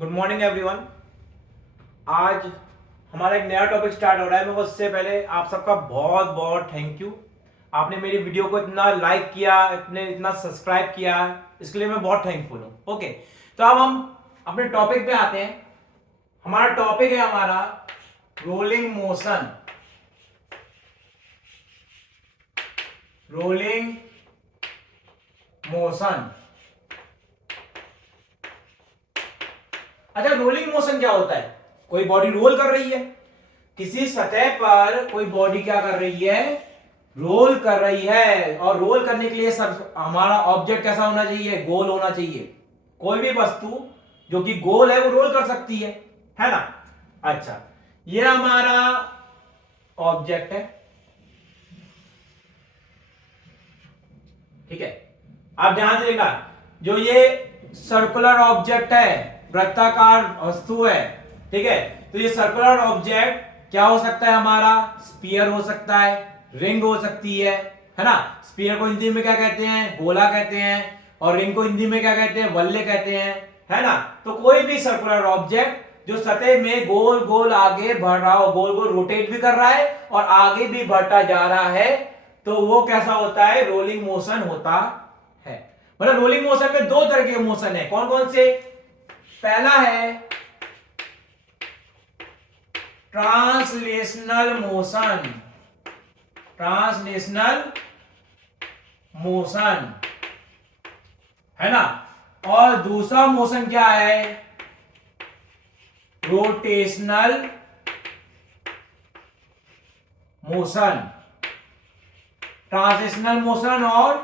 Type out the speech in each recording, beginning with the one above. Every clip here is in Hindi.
Good morning everyone. आज हमारा एक नया टॉपिक स्टार्ट हो रहा है। मैं उससे पहले आप सबका बहुत बहुत थैंक यू। आपने मेरी वीडियो को इतना लाइक किया, इतना सब्सक्राइब किया, इसके लिए मैं बहुत थैंकफुल हूं। ओके, तो अब हम अपने टॉपिक पे आते हैं। हमारा टॉपिक है हमारा रोलिंग मोशन। Rolling motion. अच्छा, रोलिंग मोशन क्या होता है? कोई बॉडी रोल कर रही है किसी सतह पर, कोई बॉडी क्या कर रही है? रोल कर रही है। और रोल करने के लिए सब हमारा ऑब्जेक्ट कैसा होना चाहिए? गोल होना चाहिए। कोई भी वस्तु जो कि गोल है वो रोल कर सकती है ना? अच्छा, ये हमारा ऑब्जेक्ट है, ठीक है। आप ध्यान से देखना, जो ये सर्कुलर ऑब्जेक्ट है, वृत्ताकार वस्तु है, ठीक है। तो ये सर्कुलर ऑब्जेक्ट क्या हो सकता है? हमारा स्फीयर हो सकता है, रिंग हो सकती है ना? स्फीयर को हिंदी में क्या कहते हैं? गोला कहते हैं। और रिंग को हिंदी में क्या कहते हैं? बल्ले कहते हैं, है ना? तो कोई भी सर्कुलर ऑब्जेक्ट जो सतह में गोल गोल आगे बढ़ रहा हो, गोल गोल रोटेट भी कर रहा है और आगे भी बढ़ता जा रहा है, तो वो कैसा होता है? रोलिंग मोशन होता है। मतलब रोलिंग मोशन में दो तरह के मोशन है। कौन कौन से? पहला है ट्रांसलेशनल मोशन। ट्रांसलेशनल मोशन, है ना? और दूसरा मोशन क्या है? Rotational motion. ट्रांसलेशनल मोशन और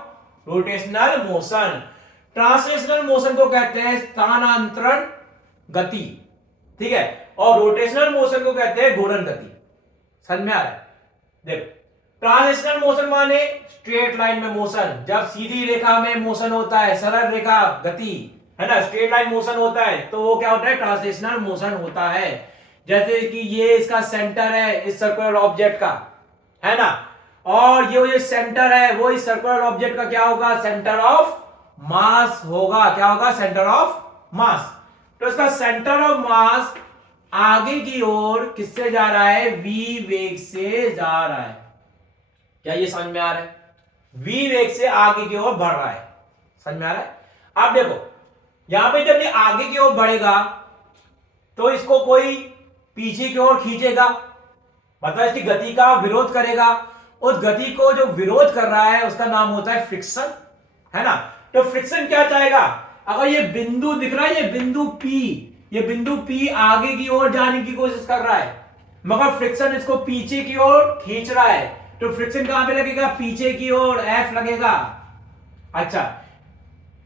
रोटेशनल मोशन। ट्रांसलेशनल मोशन को कहते हैं स्थानांतरण गति, ठीक है। और रोटेशनल मोशन को कहते हैं घूर्णन गति। समझ में आ रहा है? देखो, ट्रांसलेशनल मोशन माने स्ट्रेट लाइन में मोशन। जब सीधी रेखा में मोशन होता है, सरल रेखा गति, है ना, स्ट्रेट लाइन मोशन होता है, तो वो क्या होता है? ट्रांसलेशनल मोशन होता है। जैसे कि ये इसका सेंटर है इस सर्कुलर ऑब्जेक्ट का, है ना? और ये सेंटर है, वो इस सर्कुलर ऑब्जेक्ट का क्या होगा? सेंटर ऑफ मास होगा। क्या होगा? सेंटर ऑफ मास। तो इसका सेंटर ऑफ मास आगे की ओर किससे जा रहा है? v वेग से जा रहा है। क्या ये समझ में आ रहा है? v वेग से आगे की ओर बढ़ रहा है। समझ में आ रहा है? अब देखो, यहां पे जब ये आगे की ओर बढ़ेगा तो इसको कोई पीछे की ओर खींचेगा, मतलब इसकी गति का विरोध करेगा। उस गति को जो विरोध कर रहा है उसका नाम होता है फ्रिक्शन, है ना? तो फ्रिक्शन क्या चाहेगा? अगर ये बिंदु दिख रहा है, ये बिंदु P, ये बिंदु P आगे की ओर जाने की कोशिश कर रहा है, मगर फ्रिक्शन इसको पीछे की ओर खींच रहा है। तो फ्रिक्शन कहां पे लगेगा? पीछे की ओर, F लगेगा। अच्छा,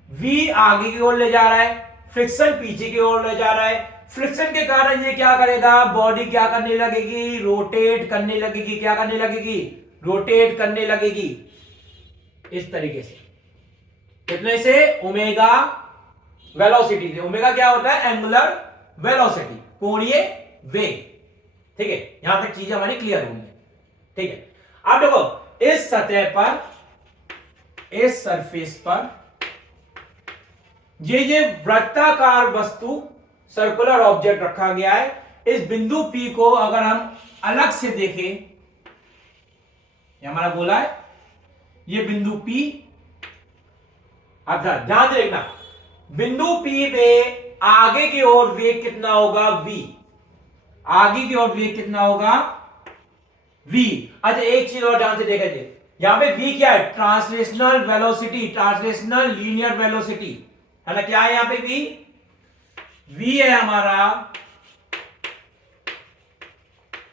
V आगे की ओर ले जा रहा है, फ्रिक्शन पीछे की ओर ले जा रहा है। फ्रिक्शन के कारण ये क्या करेगा? बॉडी क्या करने लगेगी? रोटेट करने लगेगी। क्या करने लगेगी? रोटेट करने लगेगी इस तरीके से। कितने से? ओमेगा वेलोसिटी से। ओमेगा क्या होता है? एंगुलर वेलोसिटी, कोणीय वेग, ठीक है। यहां तक चीजें हमारी क्लियर होंगी, ठीक है। अब देखो, इस सतह पर, इस सरफेस पर ये वृत्ताकार वस्तु, सर्कुलर ऑब्जेक्ट रखा गया है। इस बिंदु P को अगर हम अलग से देखें, ये हमारा गोला है, ये बिंदु P। अच्छा, ध्यान से देखना, बिंदु P पे आगे की ओर वेग कितना होगा? v। आगे की ओर वेग कितना होगा? v। अच्छा, एक चीज और ध्यान से देखा जाए, यहां पे v क्या है? Translational velocity, translational linear velocity, है ना? क्या है यहां पे v? v है हमारा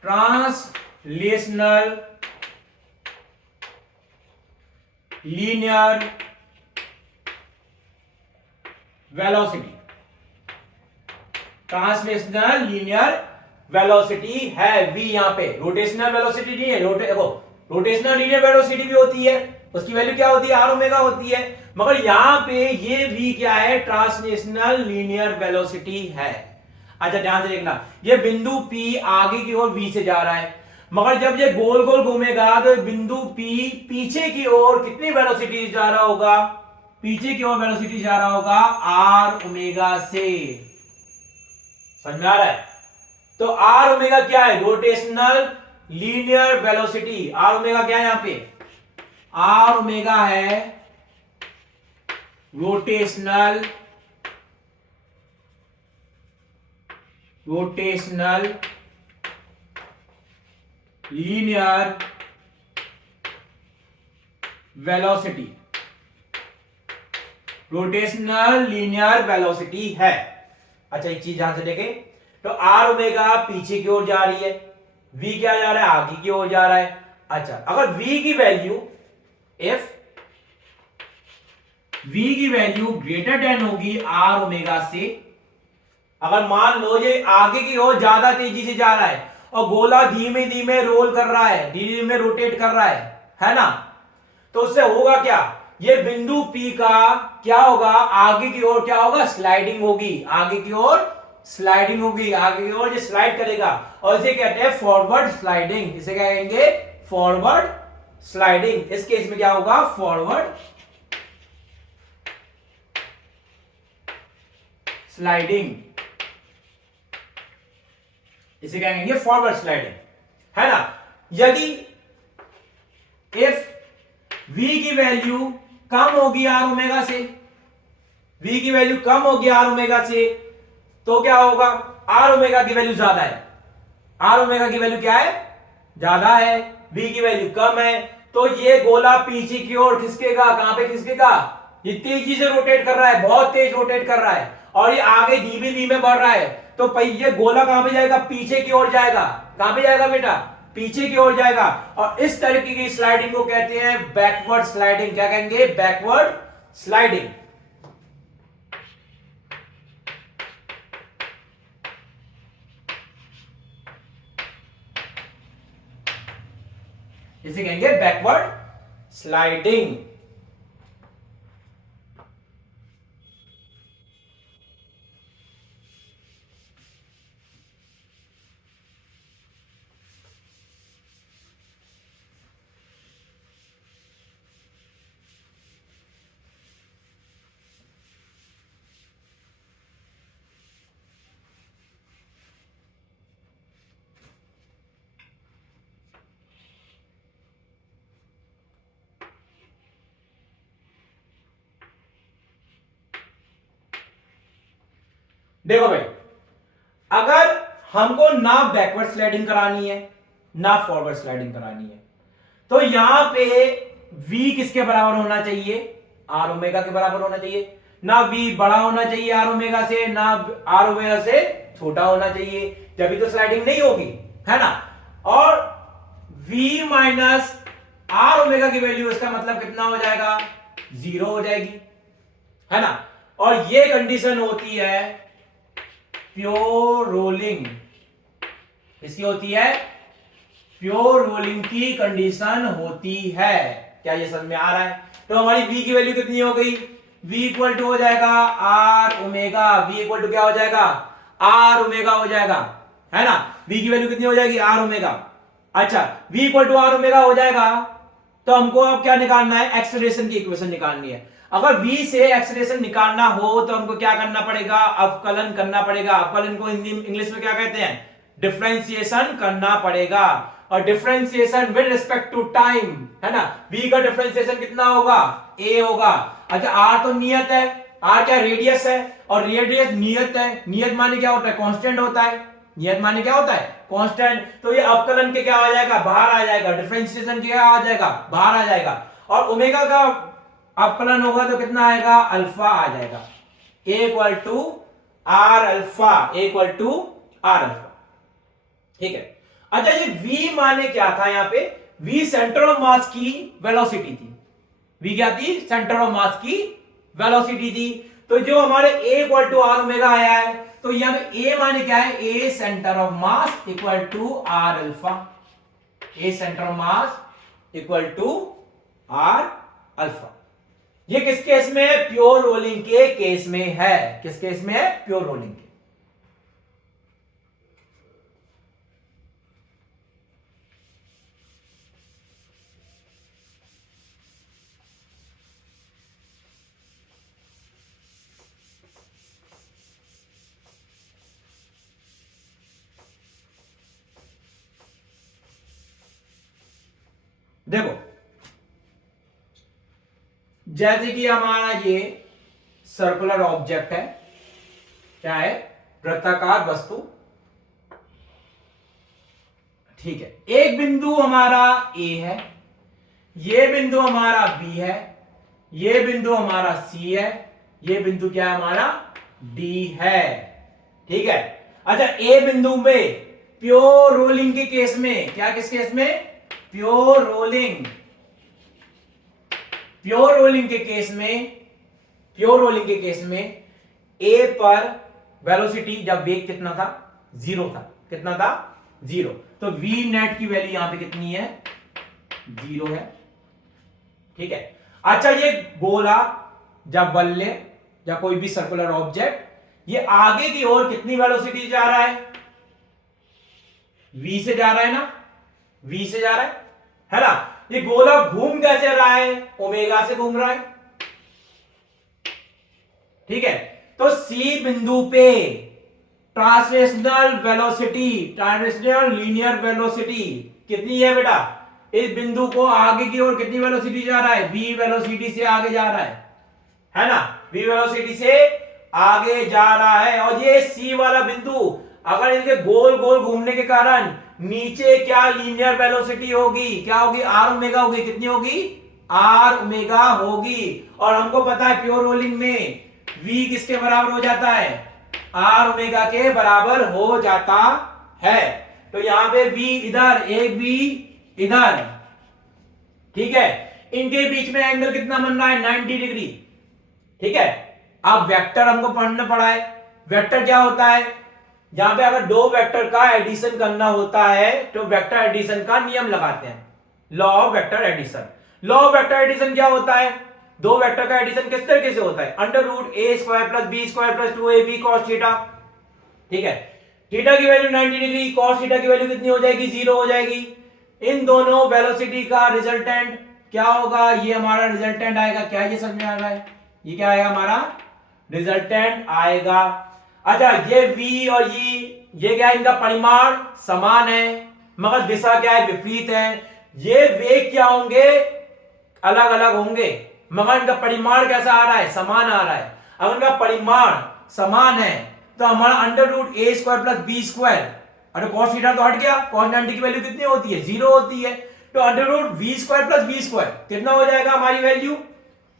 translational linear velocity. Translational linear velocity है v यहां पे। रोटेशनल वेलोसिटी नहीं है। रोटेशनल लीनियर वेलोसिटी भी होती है, उसकी वैल्यू क्या होती है? आर ओमेगा होती है। मगर यहां पे ये v क्या है? ट्रांसलेशनल लीनियर वेलोसिटी है। अच्छा, ध्यान से देखना, ये बिंदु P आगे की ओर v से जा रहा है, मगर जब ये गोल गोल घूमेगा तो बिंदु P पीछे की ओर कितनी वेलोसिटी जा रहा होगा? पीछे की ओर वेलोसिटी जा रहा होगा आर ओमेगा से। समझ में आ रहा है? तो आर ओमेगा क्या है? Rotational linear velocity. R omega क्या है यहां पे? आर ओमेगा है rotational linear velocity. Rotational linear velocity है। अच्छा एक चीज ध्यान से देखें, तो आर ओमेगा पीछे की ओर जा रही है, वी क्या जा रहा है? आगे की ओर जा रहा है। अच्छा अगर वी की वैल्यू इफ वी की वैल्यू ग्रेटर देन होगी आर ओमेगा से, अगर मान लो ये आगे की ओर ज्यादा तेजी से जा रहा है और गोला धीमे धीमे रोल कर रहा है, धीमे धीमे रोटेट कर रहा है ना, तो उससे होगा क्या? ये बिंदु P का क्या होगा? आगे की ओर क्या होगा? स्लाइडिंग होगी, आगे की ओर स्लाइडिंग होगी, आगे की ओर ये स्लाइड करेगा और इसे कहते हैं फॉरवर्ड स्लाइडिंग। इसे क्या कहेंगे? Forward sliding. इस केस में क्या होगा? Forward sliding. इसे क्या कहेंगे? फॉरवर्ड स्लाइडिंग, है ना। यदि इफ v की वैल्यू कम होगी आर ओमेगा से, v की वैल्यू कम होगी आर ओमेगा से, तो क्या होगा? आर ओमेगा की वैल्यू ज्यादा है, आर ओमेगा की वैल्यू क्या है? ज्यादा है, v की वैल्यू कम है, तो ये गोला पीछे की ओर खिसकेगा। कहां पे खिसकेगा? ये तेजी से रोटेट कर रहा है, बहुत तेज रोटेट कर रहा है और ये आगे धीमे धीमे बढ़ रहा है, तो ये गोला कहां पे जाएगा? पीछे की ओर जाएगा। कहां पे जाएगा बेटा? पीछे की ओर जाएगा। और इस तरीके की स्लाइडिंग को कहते हैं बैकवर्ड स्लाइडिंग। क्या कहेंगे? Backward sliding. इसे कहेंगे बैकवर्ड स्लाइडिंग। देखो भाई, अगर हमको ना बैकवर्ड स्लाइडिंग करानी है ना फॉरवर्ड स्लाइडिंग करानी है, तो यहां पे v किसके बराबर होना चाहिए? आर ओमेगा के बराबर होना चाहिए। ना v बड़ा होना चाहिए आर ओमेगा से, ना आर ओमेगा से छोटा होना चाहिए, जब तो स्लाइडिंग नहीं होगी, है ना। और v माइनस आर ओमेगा की वैल्यू, इसका मतलब कितना हो जाएगा? 0 हो जाएगी, है ना। और ये कंडीशन होती है प्योर रोलिंग। इसकी होती है प्योर रोलिंग की कंडीशन होती है। क्या ये समझ में आ रहा है? तो हमारी v की वैल्यू कितनी हो गई? v इक्वल टू हो जाएगा R omega. v equal to क्या हो जाएगा? आर ओमेगा हो जाएगा, है ना। v की वैल्यू कितनी हो जाएगी? R omega. अच्छा v equal to R omega हो जाएगा, तो हमको अब क्या निकालना है? एक्सेलरेशन की इक्वेशन निकालनी है। अगर v से एक्सेलरेशन निकालना हो तो हमको क्या करना पड़ेगा? अवकलन करना पड़ेगा। अवकलन को हिंदी इंग्लिश में क्या कहते हैं? डिफरेंशिएशन करना पड़ेगा। और differentiation with respect to time, है ना। v का डिफरेंशिएशन कितना होगा? a होगा। अच्छा r तो नियत है, r क्या? रेडियस है, और रेडियस नियत है। नियत माने क्या होता है? कांस्टेंट होता है। नियत माने क्या होता है? कांस्टेंट। तो ये अवकलन के क्या आ जाएगा? बाहर आ जाएगा। डिफरेंशिएशन क्या आ जाएगा? बाहर आ जाएगा। और ओमेगा का अवकलन होगा तो कितना आएगा? अल्फा आ जाएगा। a equal to R alpha, a equal to R alpha, ठीक है। अच्छा ये v माने क्या था? यहां पे v सेंटर ऑफ मास की वेलोसिटी थी। v क्या थी? सेंटर ऑफ मास की वेलोसिटी थी। तो जो हमारे a equal to R omega आया है, तो यहां पे a माने क्या है? a centre of mass equal to R alpha. a centre of mass equal to R alpha. ये किस केस में है? प्योर रोलिंग के केस में है। किस केस में है? प्योर रोलिंग के। देखो जैसे कि हमारा ये सर्कुलर ऑब्जेक्ट है, क्या है, वृत्ताकार वस्तु, ठीक है। एक बिंदु हमारा ए है, ये बिंदु हमारा बी है, ये बिंदु हमारा सी है, ये बिंदु क्या है हमारा डी है, ठीक है। अच्छा ए बिंदु में प्योर रोलिंग के केस में, क्या किस केस में, प्योर रोलिंग, प्योर रोलिंग के केस में, प्योर रोलिंग के केस में ए पर वेलोसिटी जब वेग कितना था, जीरो था, कितना था, जीरो, तो वी नेट की वैल्यू यहां पे कितनी है, जीरो है, ठीक है। अच्छा ये गोला जब वल्ले या कोई भी सर्कुलर ऑब्जेक्ट ये आगे की ओर कितनी वेलोसिटी जा रहा है, v से जा रहा है ना, v से जा रहा है ना। ये गोला घूम कैसे रहा है, ओमेगा से घूम रहा है, ठीक है। तो C बिंदु पे translational velocity, translational linear velocity कितनी है बेटा, इस बिंदु को आगे की ओर कितनी वेलोसिटी जा रहा है, v वेलोसिटी से आगे जा रहा है ना, v वेलोसिटी से आगे जा रहा है। और ये C वाला बिंदु अगर इसके गोल गोल घूमने के कारण नीचे क्या लीनियर वेलोसिटी होगी, क्या होगी, आर ओमेगा होगी, कितनी होगी, आर ओमेगा होगी। और हमको पता है प्योर रोलिंग में v किसके बराबर हो जाता है, आर ओमेगा के बराबर हो जाता है। तो यहां पे v इधर, एक v इधर, ठीक है। इनके बीच में एंगल कितना बन रहा है, 90 डिग्री, ठीक है। अब वेक्टर हमको पढ़ना पड़ा है, वेक्टर क्या होता है, जहां पे अगर दो वेक्टर का एडिशन करना होता है तो वेक्टर एडिशन का नियम लगाते हैं, law of vector addition. Law of vector addition क्या होता है, दो वेक्टर का एडिशन किस तरीके से होता है, under root a square plus B square plus 2ab cos theta, ठीक है। थीटा की वैल्यू 90 डिग्री, cos थीटा की वैल्यू कितनी हो जाएगी, 0 हो जाएगी। इन दोनों वेलोसिटी का रिजल्टेंट क्या होगा, ये हमारा रिजल्टेंट आएगा, क्या ये समझ में आ रहा है, ये क्या आएगा हमारा रिजल्टेंट आएगा। अच्छा ये v और ये क्या है, इनका परिमाण समान है मगर दिशा क्या है, विपरीत है। ये वेग क्या होंगे, अलग अलग होंगे मगर इनका परिमाण कैसा आ रहा है, समान आ रहा है। अगर इनका परिमाण समान है तो हमारा under root a square plus B square, अरे cos थीटा तो हट गया, cos 90 की वैल्यू कितनी होती है, 0 होती है। तो under root V square plus B square कितना हो जाएगा हमारी वैल्यू,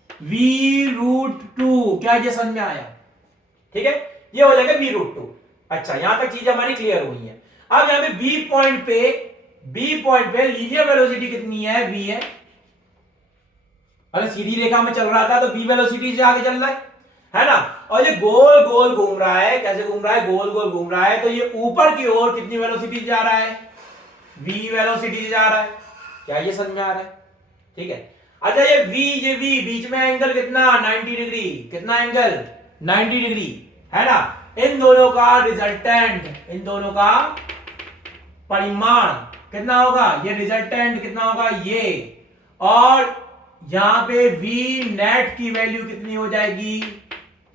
v√2, क्या ये समझ में आया, ठीक है, ये हो जाएगा v√2। अच्छा यहां तक चीज हमारी क्लियर हुई है। अब यहां पे बी पॉइंट पे लीनियर वेलोसिटी कितनी है, v है। अगर सीधी रेखा में चल रहा था तो v वेलोसिटी से आगे चल रहा है ना। और ये गोल गोल घूम रहा है, कैसे घूम रहा है, गोल गोल घूम रहा है, तो ये ऊपर की ओर कितनी वेलोसिटी से जा रहा है, v वेलोसिटी से जा रहा है, क्या ये समझ में आ रहा है, ठीक है। अच्छा ये v बीच में एंगल कितना, 90 डिग्री, कितना एंगल, 90 डिग्री, है ना। इन दोनों का रिजल्टेंट, इन दोनों का परिमाण कितना होगा, ये रिजल्टेंट कितना होगा ये, और यहां पे v नेट की वैल्यू कितनी हो जाएगी,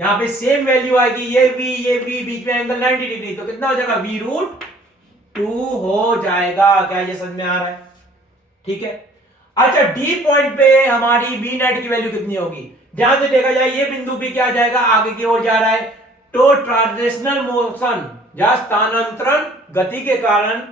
यहां पे सेम वैल्यू आएगी, ये v बीच में एंगल 90 डिग्री, तो कितना हो जाएगा, v√2 हो जाएगा, क्या ये समझ में आ रहा है, ठीक है। अच्छा डी पॉइंट पे हमारी वी नेट की वैल्यू कितनी होगी, ध्यान से देखा जाए ये बिंदु भी क्या जाएगा, आगे की ओर जा रहा है, तो ट्रांसलेशनल मोशन या स्थानांतरण गति के कारण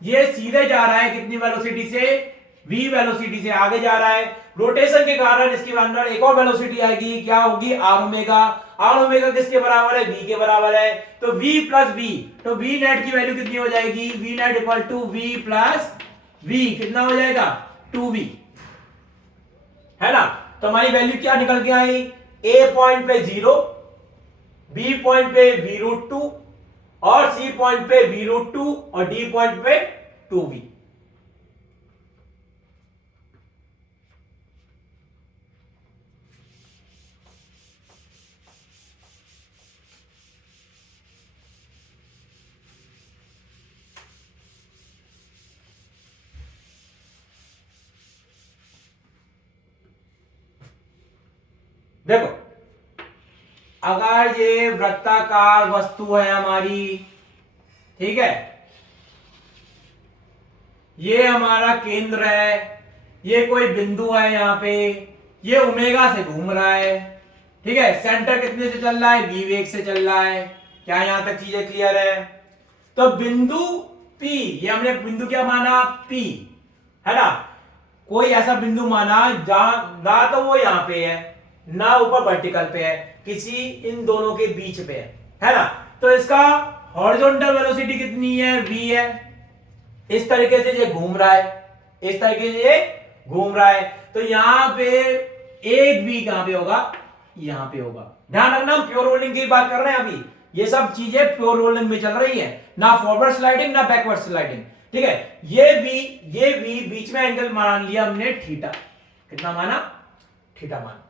ये सीधे जा रहा है, कितनी वेलोसिटी से, v वेलोसिटी से आगे जा रहा है। रोटेशन के कारण इसके अंदर एक और वेलोसिटी आएगी, क्या होगी, आर ओमेगा। आर ओमेगा किसके बराबर है, v के बराबर है, तो v प्लस v, तो v नेट की वैल्यू कितनी हो जाएगी, v net equal to v plus v, कितना हो जाएगा, 2v, है ना। तो हमारी वैल्यू क्या निकल के आई, a पॉइंट पे 0, b पॉइंट पे v√2 और c पॉइंट पे v√2 और d पॉइंट पे 2v। देखो अगर ये वृत्ताकार वस्तु है हमारी, ठीक है, ये हमारा केंद्र है, ये कोई बिंदु है यहां पे, ये ओमेगा से घूम रहा है, ठीक है। सेंटर कितने से चल रहा है, v वेग से चल रहा है। क्या यहां तक चीजें क्लियर है? तो बिंदु P, ये हमने बिंदु क्या माना, P, है ना। कोई ऐसा बिंदु माना जहां ना तो वो यहां पे है ना ऊपर वर्टिकल पे है, किसी इन दोनों के बीच पे है ना। तो इसका हॉरिजॉन्टल वेलोसिटी कितनी है, v है। इस तरीके से ये घूम रहा है, इस तरीके से ये घूम रहा है। तो यहां पे एक v कहां पे होगा, यहां पे होगा। ध्यान रखना, प्योर रोलिंग की बात कर रहे हैं अभी, ये सब चीजें प्योर रोलिंग में चल रही है, ना फॉरवर्ड स्लाइडिंग ना बैकवर्ड स्लाइडिंग, ठीक है। ये v बीच में एंगल मान लिया हमने थीटा, कितना माना, थीटा माना,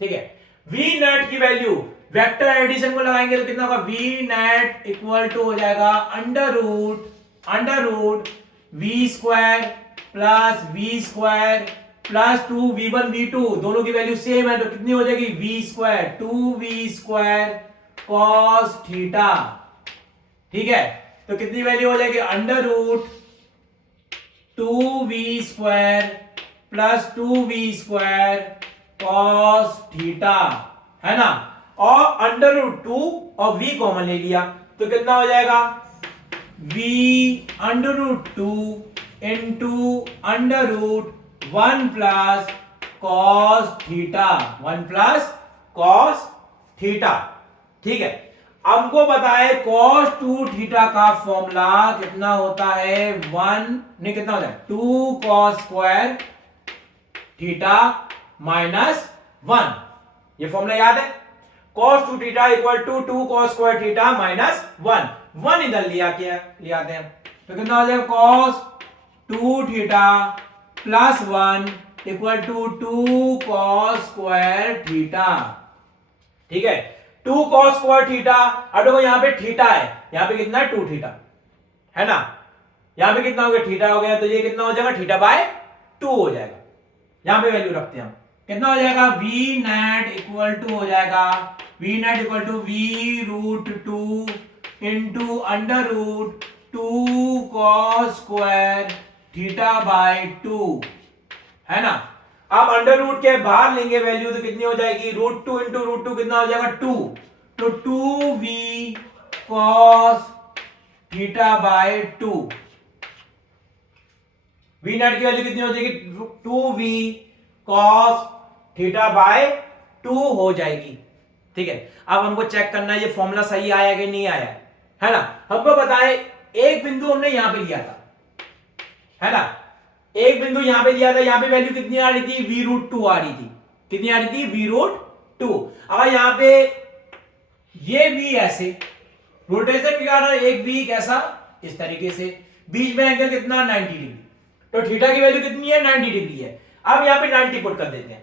ठीक है। v नेट की वैल्यू वेक्टर एडिशन को लगाएंगे तो कितना होगा, v नेट इक्वल टू हो जाएगा under root v square plus v square plus 2v1 v2, दोनों की वैल्यू सेम है तो कितनी हो जाएगी, v square 2v square cos theta, ठीक है। तो कितनी वैल्यू हो जाएगी, under root 2v square plus 2v square cos theta, है ना। और अंडर रूट 2 और v कॉमन ले लिया तो कितना हो जाएगा, v under root 2 into under root 1 plus cos theta, 1 plus cos theta, ठीक है। हमको बताए cos 2 थीटा का फॉर्मूला कितना होता है, 1 नहीं कितना होता है, 2 cos स्क्वायर थीटा माइनस 1, ये फॉर्मूला याद है। cos 2 theta equal to 2 cos square theta minus 1 इधर ले आते हैं तो कितना हो जाएगा, cos 2 theta plus 1 equal to 2 cos square theta, ठीक है। 2 cos स्क्वायर थीटा, अब देखो यहां पे थीटा है, यहां पे कितना है, 2 थीटा, है ना। यहां पे कितना हो गया, थीटा हो गया, तो ये कितना हो जाएगा, थीटा बाय 2 हो जाएगा। यहां पे वैल्यू रखते हैं हम, कितना हो जाएगा, v नेट इक्वल टू हो जाएगा, v net equal to v root 2 into under root 2 cos square theta by 2, है ना। अब अंडर रूट के बाहर लेंगे वैल्यू तो कितनी हो जाएगी, रूट 2 इंटू रूट 2 कितना हो जाएगा, 2, तो 2v cos theta by 2, v net की वैल्यू कितनी हो जाएगी, 2v cos थीटा बाय 2 हो जाएगी, ठीक है। अब हमको चेक करना है ये फॉर्मूला सही आया कि नहीं आया, है ना। हमको बताए एक बिंदु हमने यहां पे लिया था, है ना, एक बिंदु यहां पे लिया था, यहां पे वैल्यू कितनी आ रही थी, v रूट 2 आ रही थी, कितनी आ रही थी, v रूट 2। अब यहां पे ये v ऐसे रोटेशन के कारण एक v कैसा, इस तरीके से, बीच में एंगल कितना, 90 डिग्री, तो थीटा की वैल्यू कितनी है, 90 डिग्री है। अब यहां पे 90 पुट कर देते हैं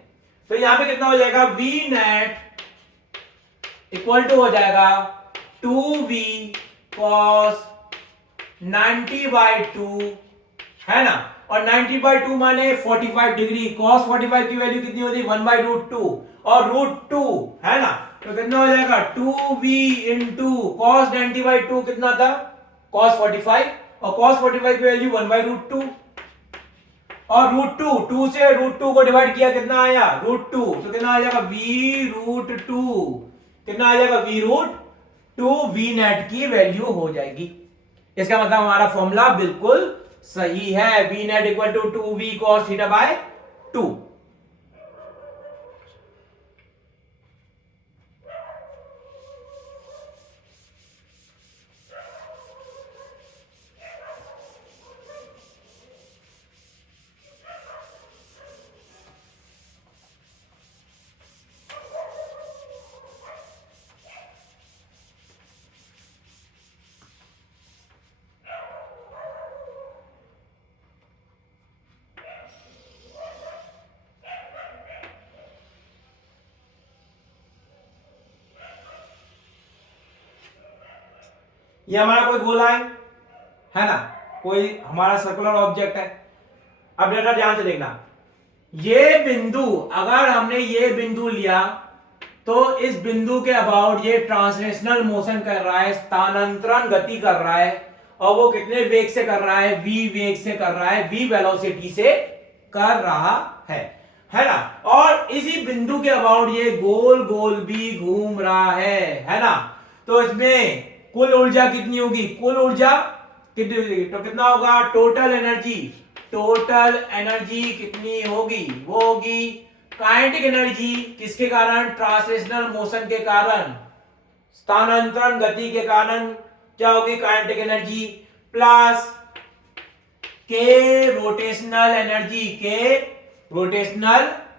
तो यहां पे कितना हो जाएगा, v नेट इक्वल टू हो जाएगा 2v cos 90/2, है ना। और 90/2 माने 45 डिग्री, cos 45 की वैल्यू कितनी होती है, 1/√2 और √2, है ना। तो कितना हो जाएगा, 2v इंटू cos 90/2 कितना था, cos 45, और cos 45 की वैल्यू 1/√2 और √2, 2 से √2 को डिवाइड किया कितना आया, √2, तो कितना आ जाएगा, v√2, कितना आ जाएगा, v√2, v नेट की वैल्यू हो जाएगी। इसका मतलब हमारा फॉर्मूला बिल्कुल सही है, v net equal to 2v cos theta by 2। ये हमारा कोई गोला है ना, कोई हमारा सर्कुलर ऑब्जेक्ट है। अब बेटा ध्यान से देखना, ये बिंदु, अगर हमने ये बिंदु लिया तो इस बिंदु के अबाउट ये ट्रांसलेशनल मोशन कर रहा है, स्थानांतरण गति कर रहा है, और वो कितने वेग से कर रहा है, v वेग से कर रहा है, v वेलोसिटी से कर रहा है ना। और इसी बिंदु के अबाउट ये गोल गोल भी घूम रहा है ना। तो इसमें कुल ऊर्जा कितनी होगी, कुल ऊर्जा कितनी होगी, तो कितना होगा, टोटल एनर्जी कितनी होगी, वो होगी काइनेटिक एनर्जी, किसके कारण, ट्रांसलेशनल मोशन के कारण, स्थानांतरण गति के कारण क्या होगी, काइनेटिक एनर्जी प्लस के रोटेशनल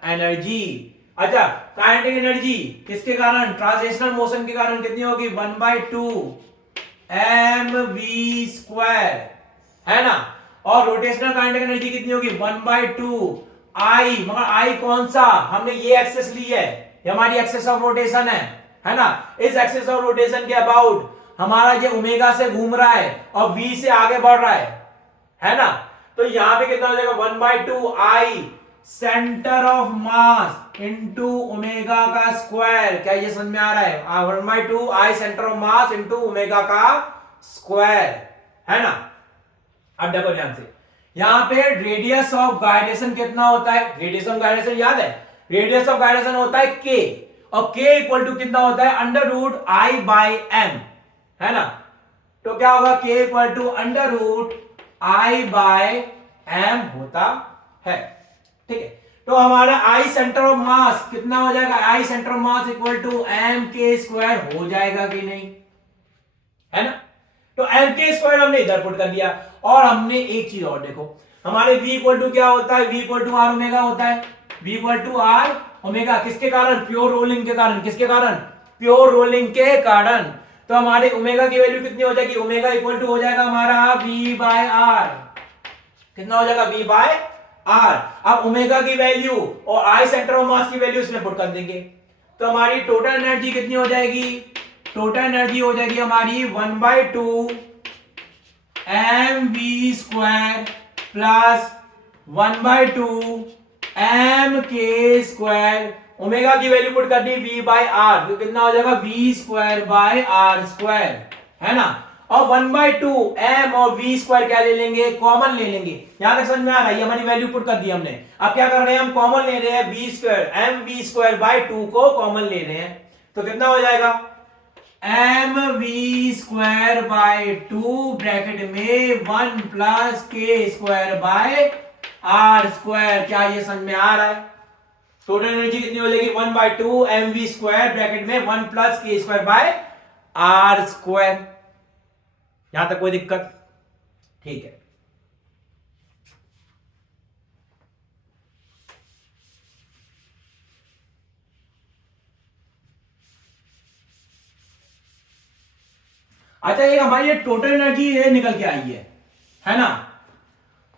एनर्जी। अच्छा, काइनेटिक एनर्जी किसके कारण, ट्रांसलेशनल मोशन के कारण कितनी होगी, 1/2 mv², है ना। और रोटेशनल काइनेटिक एनर्जी कितनी होगी, 1/2 I, मगर I कौन सा, हमने ये एक्सेस ली है, ये हमारी एक्सेस ऑफ रोटेशन है ना। इस एक्सेस ऑफ रोटेशन के अबाउट हमारा ये ओमेगा से घूम रहा है और v से आगे बढ़ रहा है ना। तो यहां पे कितना हो जाएगा, 1/2 I centre of mass into omega का स्क्वायर। क्या ये समझ में आ रहा है, 1/2 I centre of mass into omega का स्क्वायर, है ना। अब देखो ध्यान से, यहां पे रेडियस ऑफ गाइरेशन कितना होता है, रेडियस ऑफ गाइरेशन याद है, रेडियस ऑफ गाइरेशन होता है k, और k इक्वल टू कितना होता है, √I/m, है ना। तो क्या होगा, k इक्वल टू √I/m होता है, ठीक है। तो हमारा I सेंटर ऑफ मास कितना हो जाएगा, I centre of mass equal to mk² हो जाएगा कि नहीं, है ना। तो mk² हमने इधर पुट कर दिया। और हमने एक चीज और देखो, हमारे v इक्वल टू क्या होता है, v equal to R omega होता है, v equal to R omega, किसके कारण, प्योर रोलिंग के कारण, किसके कारण, प्योर रोलिंग के कारण। तो हमारे ओमेगा की वैल्यू कितनी हो जाएगी, ओमेगा इक्वल टू हो जाएगा हमारा v/r, कितना हो जाएगा, v/r। अब ओमेगा की वैल्यू और आई सेंटर ऑफ मास की वैल्यू इसमें पुट कर देंगे, तो हमारी टोटल एनर्जी कितनी हो जाएगी, टोटल एनर्जी हो जाएगी हमारी 1/2 mv² प्लस 1/2 mk², ओमेगा की वैल्यू पुट कर दी v/r, तो कितना हो जाएगा, v²/r², है ना। और 1/2 m और v² क्या ले लेंगे, कॉमन ले लेंगे। यहां तक समझ में आ रहा है, ये हमारी वैल्यू पुट कर दी हमने। अब क्या कर रहे हैं, हम कॉमन ले रहे हैं, mv²/2 को कॉमन ले रहे हैं, तो कितना हो जाएगा, mv²/2 ब्रैकेट में 1 प्लस k²/r²। क्या ये समझ में आ रहा है, टोटल एनर्जी कितनी हो जाएगी, 1/2 mv² ब्रैकेट में 1 प्लस k²/r²। यहां तक कोई दिक्कत, ठीक है। अच्छा, एक हमारी ये टोटल एनर्जी ये निकल के आई है ना।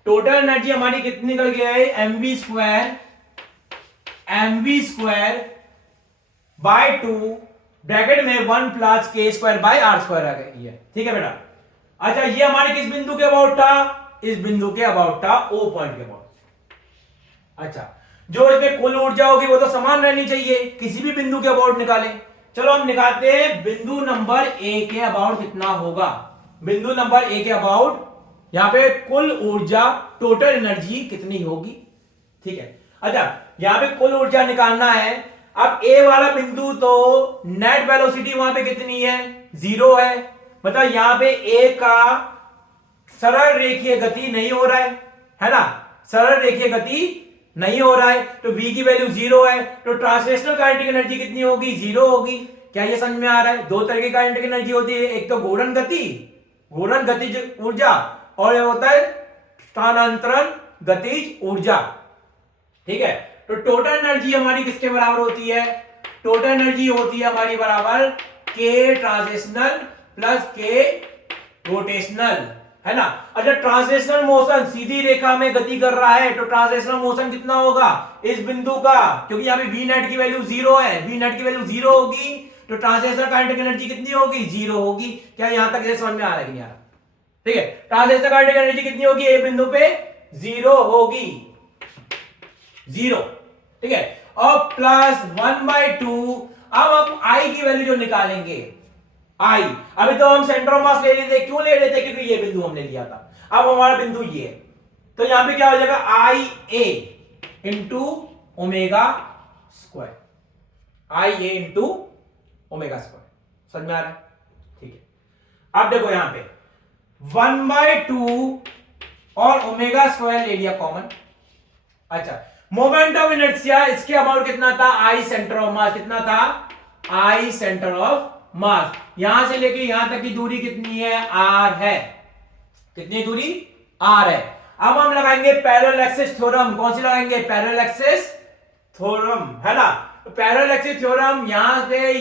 टोटल एनर्जी हमारी कितनी निकल के आई, mv²/2 ब्रैकेट में 1 प्लस k²/r² आ गई है, ठीक है बेटा। अच्छा, ये हमारे किस बिंदु के अबाउट था, इस बिंदु के अबाउट था, O पॉइंट के अबाउट। अच्छा, जो इसमें कुल ऊर्जा होगी वो तो समान रहनी चाहिए, किसी भी बिंदु के अबाउट निकालें। चलो हम निकालते हैं बिंदु नंबर ए के अबाउट कितना होगा, बिंदु नंबर ए के अबाउट यहां पे कुल ऊर्जा, टोटल एनर्जी कितनी होगी, ठीक है। अच्छा, यहां पे कुल ऊर्जा निकालना है। अब ए वाला बिंदु तो नेट वेलोसिटी वहां पे कितनी है, 0 है, मतलब यहां पे ए का सरल रेखीय गति नहीं हो रहा है ना, सरल रेखीय गति नहीं हो रहा है, तो v की वैल्यू 0 है, तो ट्रांसलेशनल काइनेटिक एनर्जी कितनी होगी, 0 होगी। क्या ये समझ में आ रहा है, दो तरह की काइनेटिक एनर्जी होती है, एक तो घूर्णन गतिज ऊर्जा, और ये होता है स्थानांतरण गतिज ऊर्जा, ठीक है। तो टोटल एनर्जी हमारी किसके बराबर होती है, टोटल एनर्जी होती है हमारी बराबर k translational plus k rotational, है ना। अच्छा, ट्रांसलेशनल मोशन सीधी रेखा में गति कर रहा है, तो ट्रांसलेशनल मोशन कितना होगा इस बिंदु का, क्योंकि यहाँ पे v नेट की वैल्यू 0 है, v नेट की वैल्यू 0 होगी, तो ट्रांसलेशनल काइनेटिक एनर्जी कितनी होगी, 0 होगी। क्या यहां तक ये समझ में आ रहा है कि नहीं आ रहा, ठीक है। ट्रांसलेशनल काइनेटिक एनर्जी कितनी होगी ए बिंदु पे, 0 होगी, 0, ठीक है। और प्लस 1/2, अब हम I की वैल्यू जो निकालेंगे, I, अभी तो हम सेंटर ऑफ मास ले रहे थे, क्यों ले रहे थे, क्योंकि ये बिंदु हमने लिया था। अब हमारा बिंदु ये है, तो यहां पे क्या हो जाएगा आई ए इंटू ओमेगा स्क्वायर, आई ए इंटू ओमेगा स्क्वायर। समझ में आ रहा है? ठीक है। अब देखो यहां पे 1/2 और ओमेगा स्क्वायर ले लिया कॉमन। अच्छा, मोमेंट ऑफ इनर्शिया इसके अबाउट कितना था, आई सेंटर ऑफ मास कितना था, आई सेंटर ऑफ मास। यहां से लेके यहां तक की दूरी कितनी है, आर है। कितनी दूरी, आर है। अब हम लगाएंगे पैरेलल एक्सिस थ्योरम। कौन सी लगाएंगे, पैरेलल एक्सिस थ्योरम, है ना। तो पैरेलल एक्सिस थ्योरम यहां पे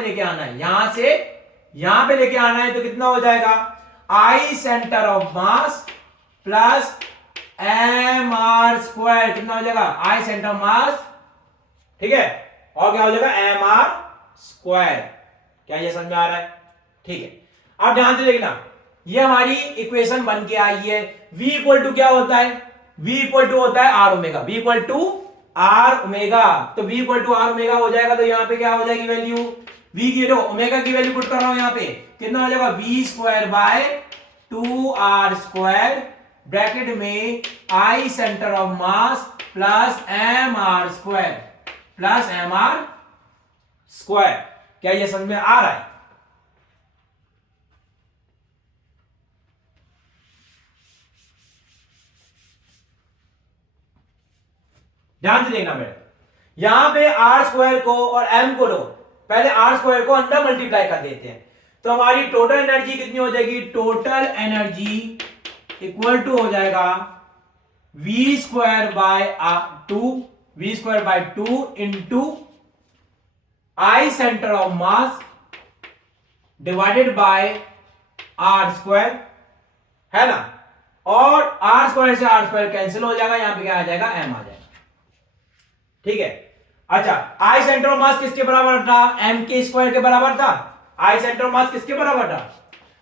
लेके आना है, यहां से यहां पे लेके आना है। तो कितना हो जाएगा, I centre of mass plus M R square, कितना हो जाएगा, आई सेंटर ऑफ मास, ठीक है, और क्या हो जाएगा एम आर स्क्वायर। क्या ये समझ में आ रहा है? ठीक है। अब ध्यान से देखना, ये हमारी इक्वेशन बन के आई है। v इक्वल टू क्या होता है, v इक्वल टू होता है R omega, v equal to R omega. तो v equal to R omega हो जाएगा। तो यहां पे क्या हो जाएगी वैल्यू, v की ओमेगा की वैल्यू पुट कर रहा हूं यहां पे, कितना हो जाएगा v square by 2r square, bracket में I centre of mass plus M R square, plus M R square. क्या ये समझ में आ रहा है? ध्यान से देखना मेरे, यहां पे आर स्क्वायर को और एम को लो, पहले आर स्क्वायर को अंदर मल्टीप्लाई कर देते हैं। तो हमारी टोटल एनर्जी कितनी हो जाएगी, टोटल एनर्जी इक्वल टू हो जाएगा V square by 2, V square by 2 into I centre of mass divided by R square, है ना। और आर स्क्वायर से आर स्क्वायर कैंसिल हो जाएगा, यहां पे क्या आ जाएगा, एम आ जाएगा। ठीक है। अच्छा, आई सेंटर ऑफ मास किसके बराबर था, एम के स्क्वायर के बराबर था। आई सेंटर ऑफ मास किसके बराबर था,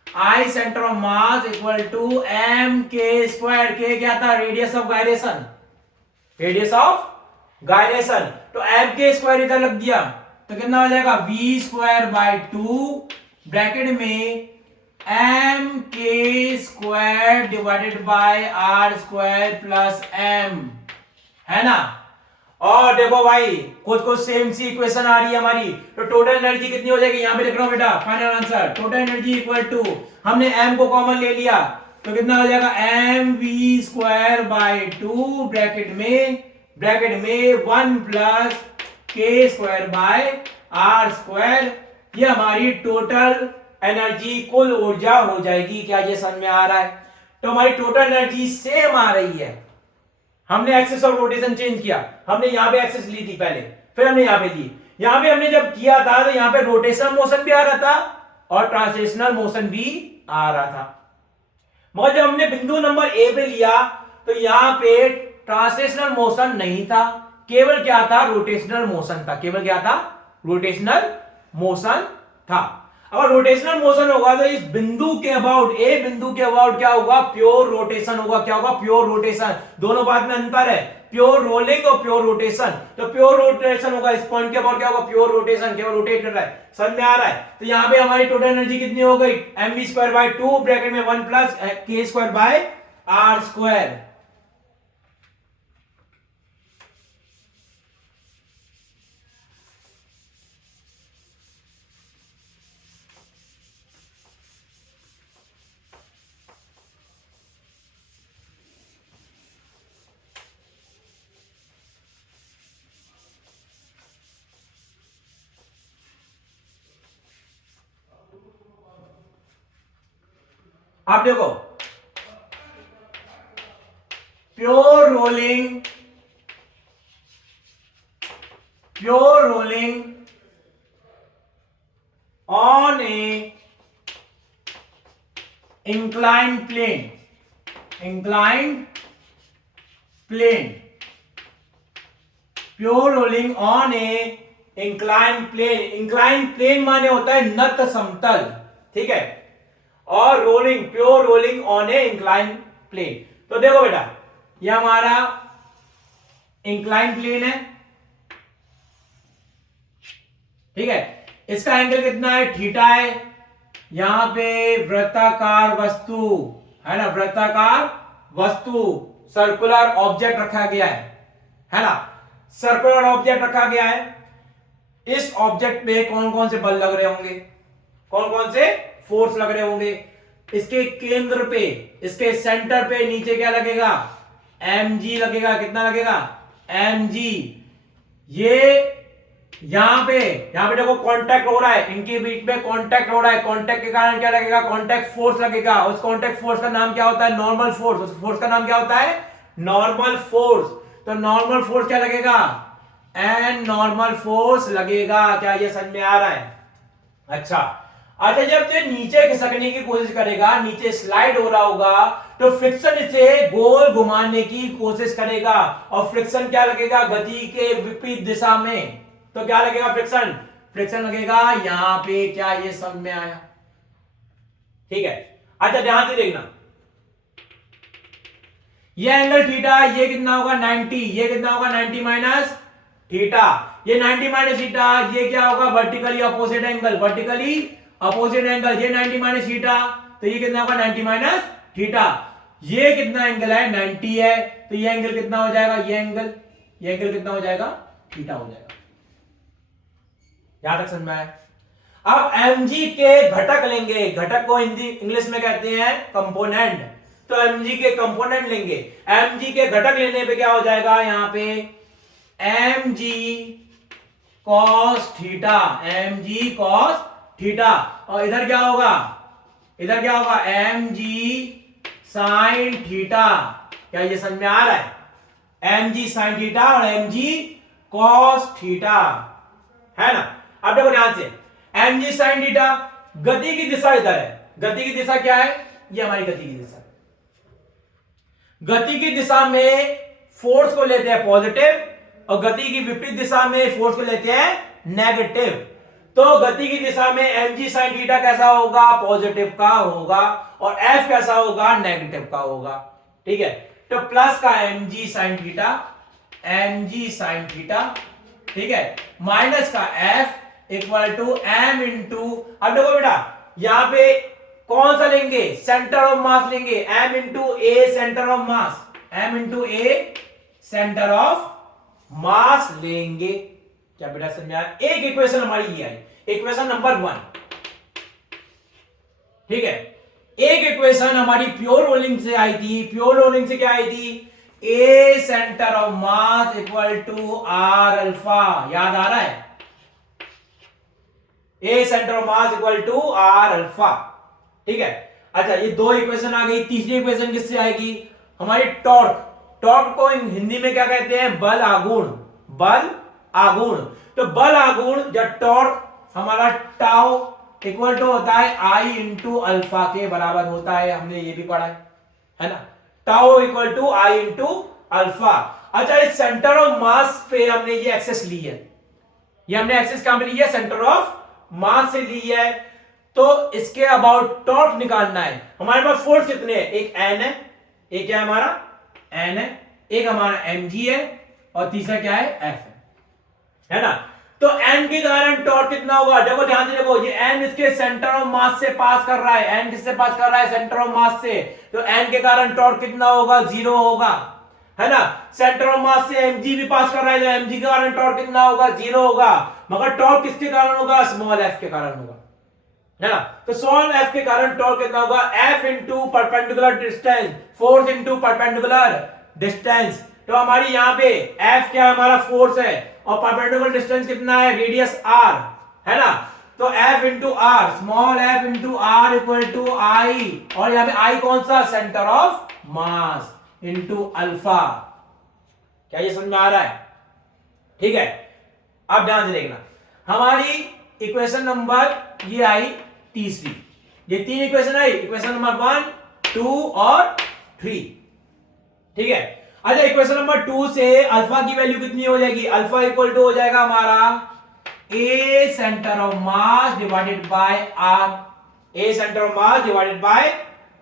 I centre of mass equal to M K square. K क्या था, radius of gyration, radius of gyration. तो एम के स्क्वायर इधर लग दिया, तो कितना हो जाएगा वी स्क्वायर बाय 2 ब्रैकेट में M K square divided by R square plus M, है ना। और देखो भाई, कुछ सेम सी इक्वेशन आ रही है हमारी। तो टोटल एनर्जी कितनी हो जाएगी, यहां पे लिख रहा हूं बेटा, final answer total energy equal to, हमने एम को कॉमन ले लिया, तो कितना हो जाएगा M V square by 2 bracket में 1 plus K square by R square. ये हमारी टोटल एनर्जी, कुल ऊर्जा हो जाएगी। क्या ये समझ में आ रहा है? तो हमारी टोटल एनर्जी सेम आ रही है। हमने एक्सिस और रोटेशन चेंज किया, हमने यहां पे एक्सिस ली थी पहले, फिर हमने यहां पे ली। यहां पे हमने जब किया था तो यहां पे रोटेशनल मोशन भी आ रहा था और ट्रांसलेशनल मोशन भी आ रहा था। मगर जब हमने बिंदु नंबर ए पे लिया तो यहां पे ट्रांसलेशनल मोशन नहीं था, केवल क्या था, रोटेशनल मोशन था। केवल क्या था, रोटेशनल मोशन था। अगर रोटेशनल मोशन होगा तो इस बिंदु के अबाउट, ए बिंदु के अबाउट क्या होगा, प्योर रोटेशन होगा। क्या होगा, प्योर रोटेशन। दोनों बात में अंतर है, प्योर रोलिंग और प्योर रोटेशन। तो प्योर रोटेशन होगा, इस पॉइंट के अबाउट क्या होगा, प्योर रोटेशन, केवल रोटेट कर रहा है। समझ में आ रहा है? तो यहां पे हमारी टोटल एनर्जी कितनी हो गई, M V square by 2 bracket में 1 plus K square by R square. आप देखो, pure rolling on a inclined plane, pure rolling on a inclined plane. Inclined plane माने होता है नत समतल, ठीक है, और rolling, pure rolling on a inclined plane. तो देखो बेटा, ये हमारा इंक्लाइंड प्लेन है, ठीक है, इसका एंगल कितना है, थीटा है। यहां पे वृत्ताकार वस्तु है ना, वृत्ताकार वस्तु सर्कुलर ऑब्जेक्ट रखा गया है ना, सर्कुलर ऑब्जेक्ट रखा गया है। इस ऑब्जेक्ट पे कौन कौन से बल लग रहे होंगे, कौन कौन से फोर्स लग रहे होंगे? इसके केंद्र पे, इसके सेंटर पे नीचे क्या लगेगा? mg लगेगा। कितना लगेगा? mg। ये यहां पे देखो कांटेक्ट हो रहा है, इनके बीच में कांटेक्ट हो रहा है। कांटेक्ट के कारण क्या लगेगा? कांटेक्ट फोर्स लगेगा। उस कांटेक्ट फोर्स का नाम क्या होता है? Normal force. उस फोर्स का नाम क्या होता है? Normal force. तो नॉर्मल फोर्स क्या लगेगा? एन नॉर्मल फोर्स लगेगा। क्या ये समझ में आ रहा है? अच्छा, जब ये नीचे खिसकने की कोशिश करेगा, नीचे स्लाइड हो रहा होगा, तो फ्रिक्शन इसे गोल घुमाने की कोशिश करेगा। और फ्रिक्शन क्या लगेगा? गति के विपरीत दिशा में। तो क्या लगेगा? फ्रिक्शन। फ्रिक्शन लगेगा यहां पे। क्या ये समझ में आया? ठीक है। अच्छा, ध्यान से देखना, ये एंगल थीटा, ये कितना होगा? 90। ये कितना होगा? 90 माइनस थीटा। ये 90 माइनस थीटा, ये क्या होगा? Vertically opposite angle. Vertically opposite angle, ये 90 माइनस थीटा, तो ये कितना होगा? 90 माइनस थीटा। ये कितना एंगल है? 90 है, तो ये एंगल कितना हो जाएगा? ये एंगल कितना हो जाएगा? थीटा हो जाएगा। यहां तक समझ में आया? अब mg के घटक लेंगे। घटक को हिंदी इंग्लिश में कहते हैं कंपोनेंट। तो mg के कंपोनेंट लेंगे। mg के घटक लेने पे क्या हो जाएगा? यहां पे mg cos theta, mg cos theta. और इधर क्या होगा? इधर क्या होगा? mg sin theta. क्या ये समझ में आ रहा है? mg sin थीटा और mg cos थीटा, है ना? अब देखो ध्यान से, mg sin थीटा, गति की दिशा इधर है। गति की दिशा क्या है? ये हमारी गति की दिशा। गति की दिशा में फोर्स को लेते हैं पॉजिटिव, और गति की विपरीत दिशा में फोर्स को लेते हैं नेगेटिव। तो गति की दिशा में mg sin थीटा कैसा होगा? पॉजिटिव का होगा। और f कैसा होगा? नेगेटिव का होगा। ठीक है, तो प्लस का mg sin theta, mg sin theta, ठीक है, माइनस का f equal to m into, अब देखो बेटा, यहां पे कौन सा लेंगे? सेंटर ऑफ मास लेंगे। m into A centre of mass, m into A centre of मास लेंगे। क्या बेटा समझ में आया? एक इक्वेशन हमारी ये आई, इक्वेशन नंबर 1। ठीक है, एक इक्वेशन हमारी प्योर रोलिंग से आई थी। प्योर रोलिंग से क्या आई थी? A centre of mass equal to R alpha. याद आ रहा है? A centre of mass equal to R alpha. ठीक है, अच्छा, ये दो इक्वेशन आ गई। तीसरी इक्वेशन किससे आएगी? हमारी टॉर्क। टॉर्क को हिंदी में क्या कहते हैं? बल आघूर्ण। बल आघूर्ण। तो बल आघूर्ण या टॉर्क हमारा टाउ इक्वल टू होता है आई इंटू अल्फा के बराबर होता है। हमने ये भी पढ़ा है ना? Tau equal to I into alpha. अच्छा, इस सेंटर ऑफ मास पे हमने ये एक्सेस ली है। ये हमने एक्सेस कहां पे ली है? सेंटर ऑफ मास से ली है। तो इसके अबाउट टॉर्क निकालना है। हमारे पास फोर्स कितने हैं? एक एन है, एक क्या है हमारा? एन है, एक हमारा mg है, और तीसरा क्या है? f है ना? तो n के कारण टॉर्क कितना होगा? देखो ध्यान से देखो, ये n इसके सेंटर ऑफ मास से पास कर रहा है। n किससे पास कर रहा है? सेंटर ऑफ मास से। तो n के कारण टॉर्क कितना होगा? 0 होगा, है ना? सेंटर ऑफ मास से mg भी पास कर रहा है, तो mg के कारण टॉर्क कितना होगा? 0 होगा। मगर टॉर्क किसके कारण होगा? स्मॉल f के कारण होगा, है ना? तो स्मॉल f के कारण टॉर्क कितना होगा? f into perpendicular distance, force into perpendicular distance. तो हमारी यहां पे f क्या हमारा? फोर्स है, और परपेंडिकुलर डिस्टेंस कितना है? रेडियस r, है ना? तो f into R, small f into R equal to I, और यहां पे आई कौन सा? Centre of mass into alpha. क्या ये समझ में आ रहा है? ठीक है, अब ध्यान से देखना, हमारी इक्वेशन नंबर ये आई तीसरी। ये तीन इक्वेशन आई, इक्वेशन नंबर 1, 2 और 3। ठीक है, अच्छा, इक्वेशन नंबर 2 से अल्फा की वैल्यू कितनी हो जाएगी? अल्फा इक्वल टू हो जाएगा हमारा a centre of mass divided by R. A centre of mass divided by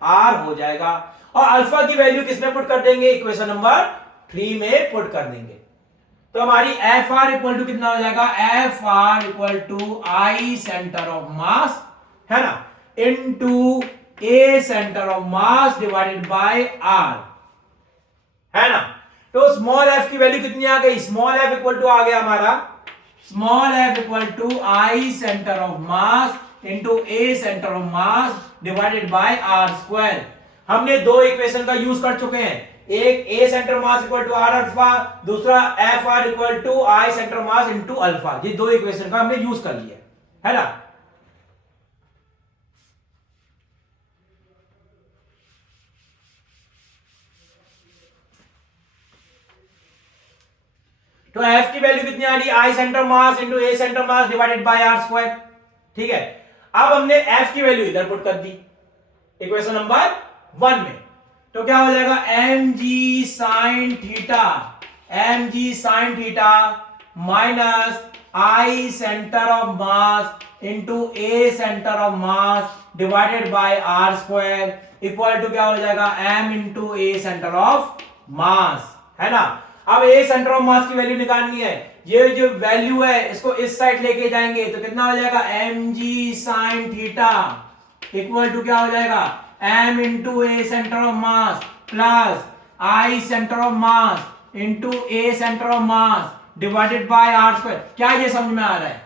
R हो जाएगा। और अल्फा की वैल्यू किसमें पुट कर देंगे? इक्वेशन नंबर 3 में पुट कर देंगे। तो हमारी एफ आर इक्वल टू कितना हो जाएगा? F R equal to I centre of mass, है ना, into A centre of mass divided by R. है ना। तो स्मॉल एफ की वैल्यू कितनी आ गई, स्मॉल एफ इक्वल टू आ गया हमारा, small F equal to I centre of mass into A centre of mass divided by R square. हमने दो इक्वेशन का यूज कर चुके हैं, एक a centre mass equal to R alpha, दूसरा F R equal to I centre mass into alpha. ये दो इक्वेशन का हमने यूज कर लिया है ना। तो एफ की वैल्यू कितनी आ रही है, I centre mass into A centre mass divided by R square. ठीक है, अब हमने एफ की वैल्यू इधर पुट कर दी इक्वेशन नंबर 1 में, तो क्या हो जाएगा, M G sine theta, M G sine theta minus I centre of mass into A centre of mass divided by R square equal to क्या हो जाएगा, M into A centre of mass, है ना। अब ए सेंटर ऑफ मास की वैल्यू निकालनी है, ये जो वैल्यू है इसको इस साइड लेके जाएंगे तो कितना हो जाएगा, M G sine theta equal to क्या हो जाएगा, M into A centre of mass plus I centre of mass into A centre of mass divided by R square. क्या ये समझ में आ रहा है,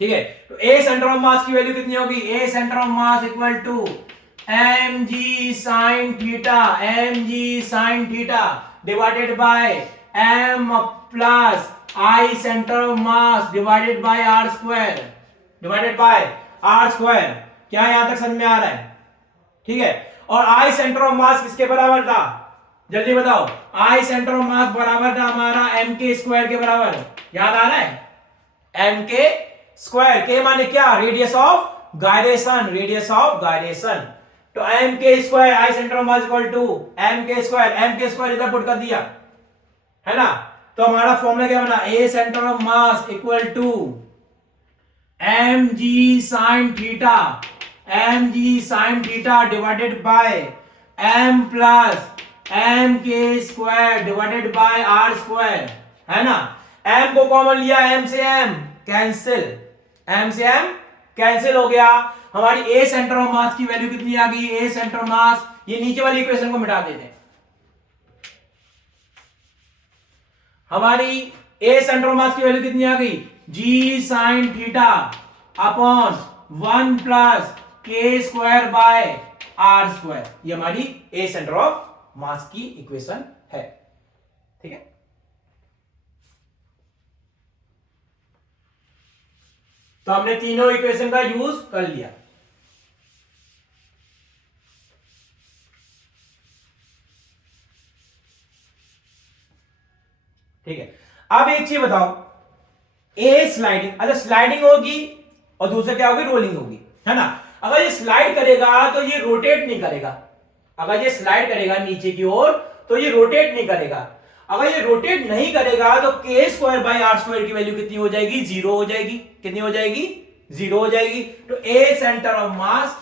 ठीक है। तो ए सेंटर ऑफ मास की वैल्यू कितनी होगी, a centre of mass equal to M G sine theta, M G sine theta divided by M plus I centre of mass divided by R square, divided by R square. क्या यहां तक समझ में आ रहा है, ठीक है। और आई सेंटर ऑफ मास किसके बराबर था, जल्दी बताओ, आई सेंटर ऑफ मास बराबर था हमारा एम के स्क्वायर के बराबर, याद आ रहा है, एम के स्क्वायर, के माने क्या, radius of gyration, radius of gyration. तो M K square I centre of mass equal to M K square, M K square इधर पुट कर दिया, है ना। तो हमारा फॉर्मूला क्या बना, a centre of mass equal to M G sine theta, M G sine theta divided by M plus M K square divided by R square, है ना। एम को कॉमन लिया, एम से एम कैंसिल, एम से एम कैंसिल हो गया। हमारी ए सेंटर ऑफ मास की वैल्यू कितनी आ गई, ए सेंटर ऑफ मास, ये नीचे वाली इक्वेशन को मिटा देते हैं, हमारी ए सेंटर ऑफ मास की वैल्यू कितनी आ गई, जी sine theta upon 1 plus K square by R square, ये हमारी ए सेंटर ऑफ मास की इक्वेशन है, ठीक है। तो हमने तीनों इक्वेशन का यूज कर लिया। ठीक है, अब एक चीज बताओ, ए स्लाइडिंग, अच्छा स्लाइडिंग होगी और दूसरा क्या होगी, रोलिंग होगी, है ना। अगर ये स्लाइड करेगा तो ये रोटेट नहीं करेगा, अगर ये स्लाइड करेगा नीचे की ओर तो ये रोटेट नहीं करेगा। अगर ये रोटेट नहीं करेगा तो के स्क्वायर बाय आर स्क्वायर की वैल्यू कितनी हो जाएगी, जीरो हो जाएगी, कितनी हो जाएगी, जीरो हो जाएगी। तो a centre of mass,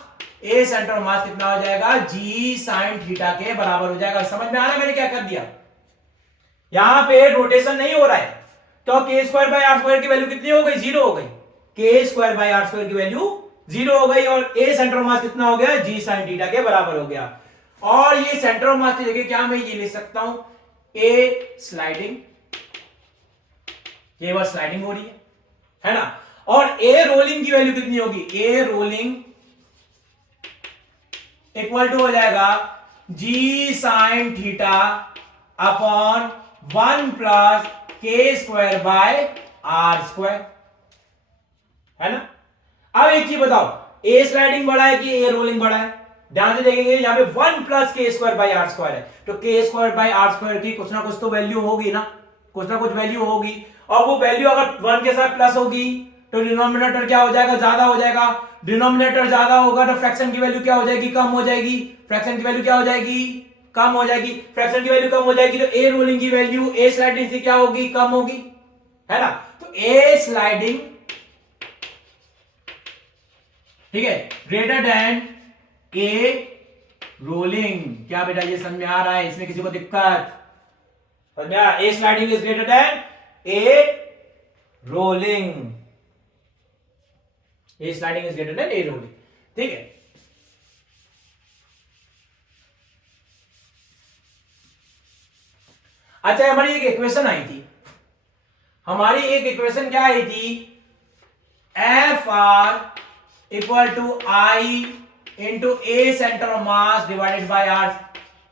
A centre of mass कितना हो जाएगा, जी साइन थीटा के बराबर हो जाएगा। समझ में आ रहा है मैंने क्या कर दिया, यहां पे रोटेशन नहीं हो रहा है, तो के स्क्वायर बाय आर स्क्वायर की वैल्यू कितनी हो गई, जीरो हो गई, के स्क्वायर बाय आर स्क्वायर की वैल्यू जीरो हो गई, और ए सेंटर ऑफ मास कितना हो गया, जी साइन थीटा के बराबर हो गया। और ये सेंटर ऑफ मास की जगह क्या मैं ये लिख सकता हूं, ए स्लाइडिंग, ये बार स्लाइडिंग हो रही है ना। और ए रोलिंग की वैल्यू कितनी होगी, ए रोलिंग इक्वल टू हो जाएगा G sine theta upon 1 plus K square by R square, है ना। अब एक चीज बताओ, ए स्लाइडिंग बड़ा है कि ए रोलिंग बड़ा है, ध्यान से देखेंगे, यहां पे 1 plus K square by R square है, तो के स्क्वायर बाय आर स्क्वायर की कुछ ना कुछ तो वैल्यू होगी ना, कुछ ना कुछ वैल्यू होगी। और वो वैल्यू अगर 1 के साथ प्लस होगी तो डिनोमिनेटर क्या हो जाएगा, ज्यादा हो जाएगा। डिनोमिनेटर ज्यादा होगा तो फ्रैक्शन की वैल्यू क्या हो जाएगी, कम हो जाएगी। फ्रैक्शन की वैल्यू क्या हो जाएगी, कम हो जाएगी। फ्रैक्शन की वैल्यू कम हो जाएगी तो ए रोलिंग की वैल्यू ए स्लाइडिंग से क्या होगी, कम होगी, है ना। तो ए स्लाइडिंग, ठीक है, ग्रेटर देन ए रोलिंग। क्या बेटा ये समझ में आ रहा है, इसमें किसी को दिक्कत, समझ में आ, a sliding is greater than A rolling, a sliding is greater than A rolling, ठीक है। अच्छा, हमारी एक इक्वेशन आई थी, हमारी एक इक्वेशन क्या आई थी, F R equal to I into A centre of mass divided by R.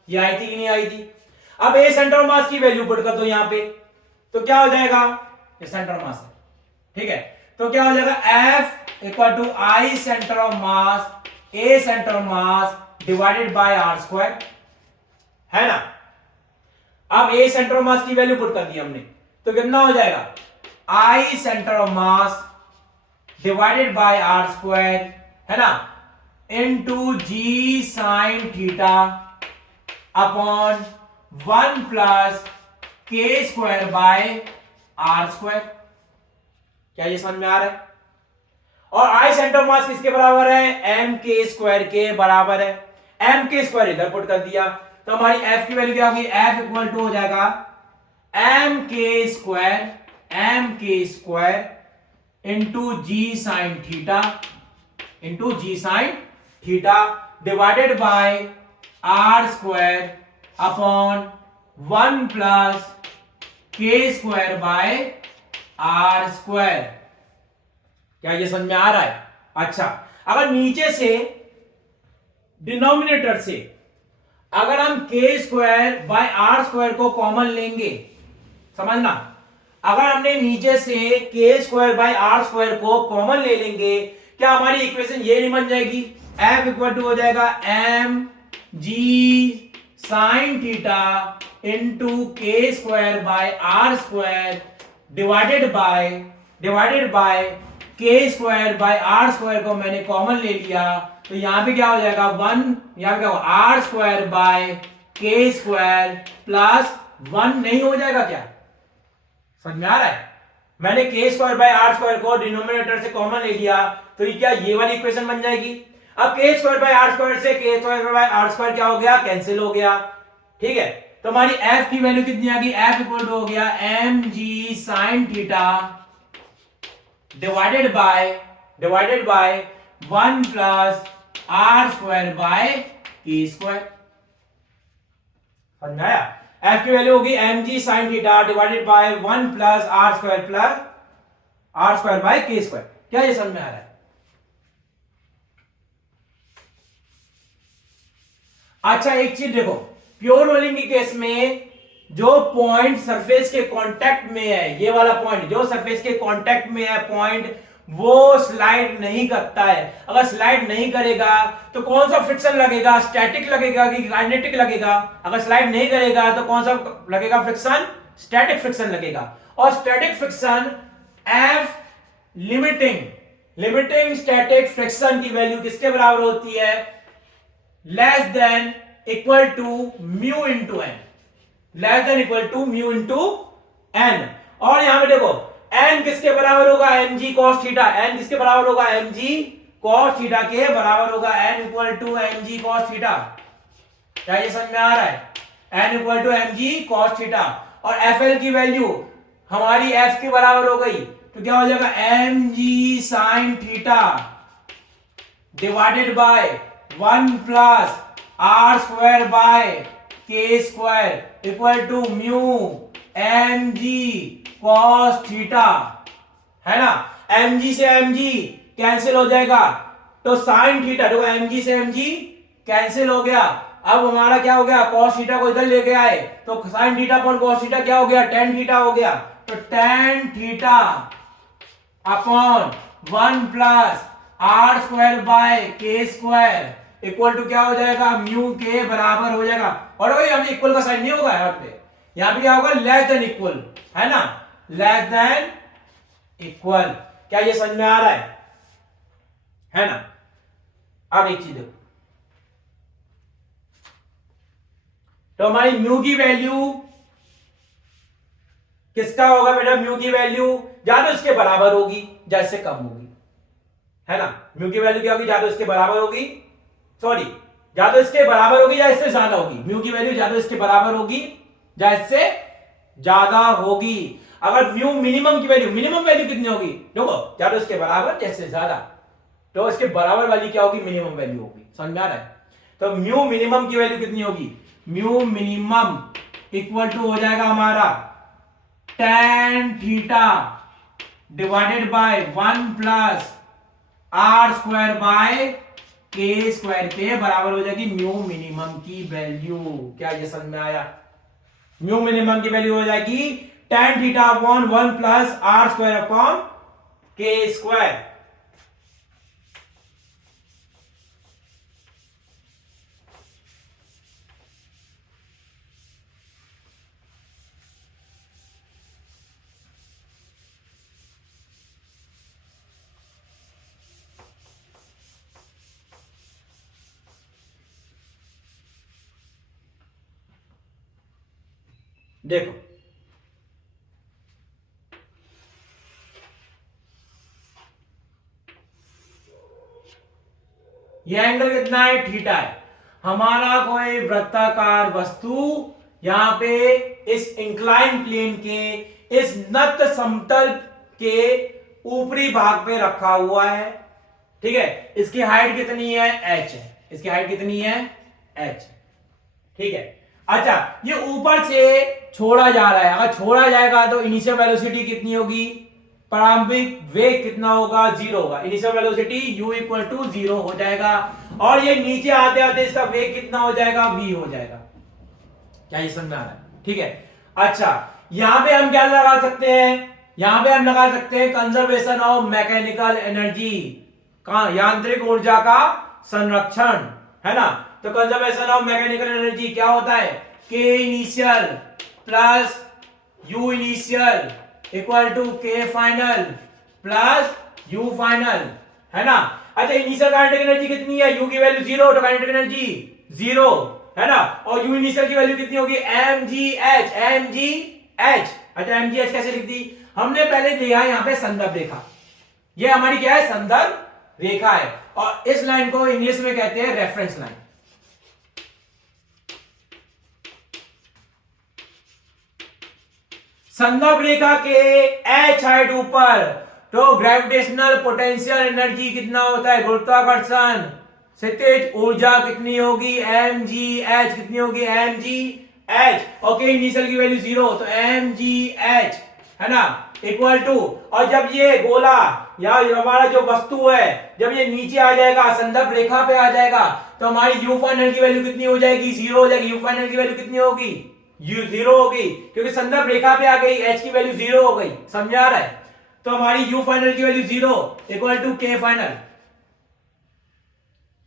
ये आई थी कि नहीं आई थी? अब ए सेंटर ऑफ मास की वैल्यू पुट कर दो यहां पे, तो क्या हो जाएगा, ये सेंटर ऑफ मास है, ठीक है, तो क्या हो जाएगा, F equal to I centre of mass A centre of mass divided by R square, है ना। अब ए सेंटर ऑफ मास की वैल्यू पुट कर दी हमने, तो कितना हो जाएगा, I centre of mass divided by R square, है ना, into G sine theta upon 1 plus K square by R square. क्या ये समझ में आ रहा है? और आई सेंटर ऑफ मास किसके बराबर है, एम के स्क्वायर के बराबर है। एम के स्क्वायर इधर पुट कर दिया, तो हमारी एफ की वैल्यू क्या होगी, एफ इक्वल टू हो जाएगा M K square into G sine theta divided by R square upon 1 plus K square by R square. क्या ये समझ में आ रहा है? अच्छा, अगर नीचे से डिनोमिनेटर से अगर हम के स्क्वायर बाय आर स्क्वायर को कॉमन लेंगे, समझना, अगर हमने नीचे से के स्क्वायर बाय आर स्क्वायर को कॉमन ले लेंगे, क्या हमारी इक्वेशन ये नहीं बन जाएगी, एफ इक्वल टू हो जाएगा M G sine theta into K square by R square divided by K square by R square को मैंने कॉमन ले लिया, तो यहां पे क्या हो जाएगा, 1, यहां पे क्या होगा, are square by K square plus 1 नहीं हो जाएगा क्या? समझ में आ रहा है? मैंने के स्क्वायर बाय आर स्क्वायर को डिनोमिनेटर से कॉमन ले लिया, तो ये क्या, ये वाली इक्वेशन बन जाएगी। अब के स्क्वायर बाय आर स्क्वायर से के स्क्वायर बाय आर स्क्वायर क्या हो गया, कैंसिल हो गया, ठीक है। तो हमारी एफ की वैल्यू कितनी आ गई, एफ इक्वल टू हो गया M G sine theta divided by 1 plus R square by K square. समझ में आया? एफ की वैल्यू होगी M G sine theta divided by 1 plus R square by K square. क्या ये समझ में आ रहा है? अच्छा, एक चीज देखो, प्योर रोलिंग के केस में जो पॉइंट सरफेस के कांटेक्ट में है, ये वाला पॉइंट जो सरफेस के कांटेक्ट में है पॉइंट, वो स्लाइड नहीं करता है। अगर स्लाइड नहीं करेगा तो कौन सा फ्रिक्शन लगेगा, स्टैटिक लगेगा कि काइनेटिक लगेगा? अगर स्लाइड नहीं करेगा तो कौन सा लगेगा फ्रिक्शन, स्टैटिक फ्रिक्शन लगेगा। और static friction F limiting static friction की वैल्यू किसके बराबर होती है, less than equal to mu into N, less than equal to mu into N. और यहां पे देखो एन किसके बराबर होगा, M G cos theta, N किसके बराबर होगा, एम जी कॉस थीटा के बराबर होगा, N equal to M G cos theta. क्या ये समझ में आ रहा है? N equal to M G cos theta. और एफ एल की वैल्यू हमारी एफ के बराबर हो गई, तो क्या हो जाएगा, M G sine theta divided by 1 plus R square by K square equal to mu M G cos theta, है ना। एम जी से एम जी कैंसिल हो जाएगा, तो साइन थीटा, देखो एम जी से एम जी कैंसिल हो गया। अब हमारा क्या हो गया, कॉस थीटा को इधर लेके आए तो sine theta upon cos theta क्या हो गया, टेन थीटा हो गया। तो tan theta upon 1 plus R square by K square equal to क्या हो जाएगा, म्यू के बराबर हो जाएगा। और यहाँ इक्वल का साइन नहीं होगा, यहाँ पे क्या होगा, लेस देन इक्वल, है ना, लेस देन इक्वल। क्या ये समझ में आ रहा है ना। अब एक चीज देखो, तो हमारी म्यू की वैल्यू किसका होगा बेटा, म्यू की वैल्यू या तो इसके बराबर होगी या इससे कम होगी, है ना। म्यू की वैल्यू क्या होगी, या तो इसके बराबर होगी, सॉरी, या तो इसके बराबर होगी या इससे ज्यादा होगी। म्यू की वैल्यू या तो इसके बराबर होगी या इससे ज्यादा होगी। अगर म्यू मिनिमम की वैल्यू, मिनिमम वैल्यू कितनी होगी, देखो, या तो इसके बराबर या इससे ज्यादा, तो इसके बराबर वाली क्या होगी, मिनिमम वैल्यू होगी। समझ में आ रहा है? तो म्यू मिनिमम की वैल्यू कितनी होगी, म्यू मिनिमम इक्वल टू हो जाएगा हमारा tan theta divided by 1 plus R square by K square के बराबर हो जाएगी म्यू मिनिमम की वैल्यू। क्या ये समझ में आया? म्यू मिनिमम की वैल्यू हो जाएगी tan theta upon 1 plus R square upon K square. देखो ये एंगल कितना है? थीटा है। हमारा कोई वृत्ताकार वस्तु यहां पे इस इंक्लाइन प्लेन के इस नत समतल के ऊपरी भाग पे रखा हुआ है, ठीक है। इसकी हाइट कितनी है? h है। इसकी हाइट कितनी है? h, ठीक है। अच्छा, ये ऊपर से छोड़ा जा रहा है। अगर छोड़ा जाएगा तो इनिशियल वेलोसिटी कितनी होगी? प्रारंभिक वेग कितना होगा? 0 होगा। Initial velocity u equal to 0 हो जाएगा। और ये नीचे आते आते इसका वेग कितना हो जाएगा? v हो जाएगा। क्या ये समझ में आ रहा है? ठीक है। अच्छा, यहां पे हम क्या लगा सकते हैं? यहां पे हम लगा सकते हैं कंजर्वेशन ऑफ मैकेनिकल एनर्जी, यांत्रिक ऊर्जा का संरक्षण, है ना। तो कंजर्वेशन ऑफ मैकेनिकल एनर्जी क्या होता है? k initial plus u initial equal to k final plus u final, है ना। अच्छा, इनिशियल काइनेटिक एनर्जी कितनी है? u की वैल्यू 0, तो काइनेटिक एनर्जी 0, है ना। और u इनिशियल की वैल्यू कितनी होगी? mgh, mgh। अच्छा, mgh कैसे लिख दी? हमने पहले दिया है यहां पे संदर्भ रेखा। ये हमारी क्या है? संदर्भ रेखा है। और इस लाइन को इंग्लिश में कहते हैं रेफरेंस लाइन। संदर्भ रेखा के h हाइट ऊपर तो ग्रेविटेशनल पोटेंशियल एनर्जी कितना होता है? गुरुत्वाकर्षण स्थितिज ऊर्जा कितनी होगी? mgh। कितनी होगी? mgh। ओके, इनिशियल की वैल्यू 0, तो mgh, है ना, इक्वल टू। और जब ये गोला या हमारा जो वस्तु है जब ये नीचे आ जाएगा, संदर्भ रेखा पे आ जाएगा, तो हमारी u फाइनल की वैल्यू कितनी हो जाएगी? 0 हो जाएगी। u फाइनल की वैल्यू कितनी होगी? u 0 होगी, क्योंकि संदर्भ रेखा पे आ गई, h की वैल्यू 0 हो गई। समझा रहा है? तो हमारी u फाइनल की value 0 equal to k final.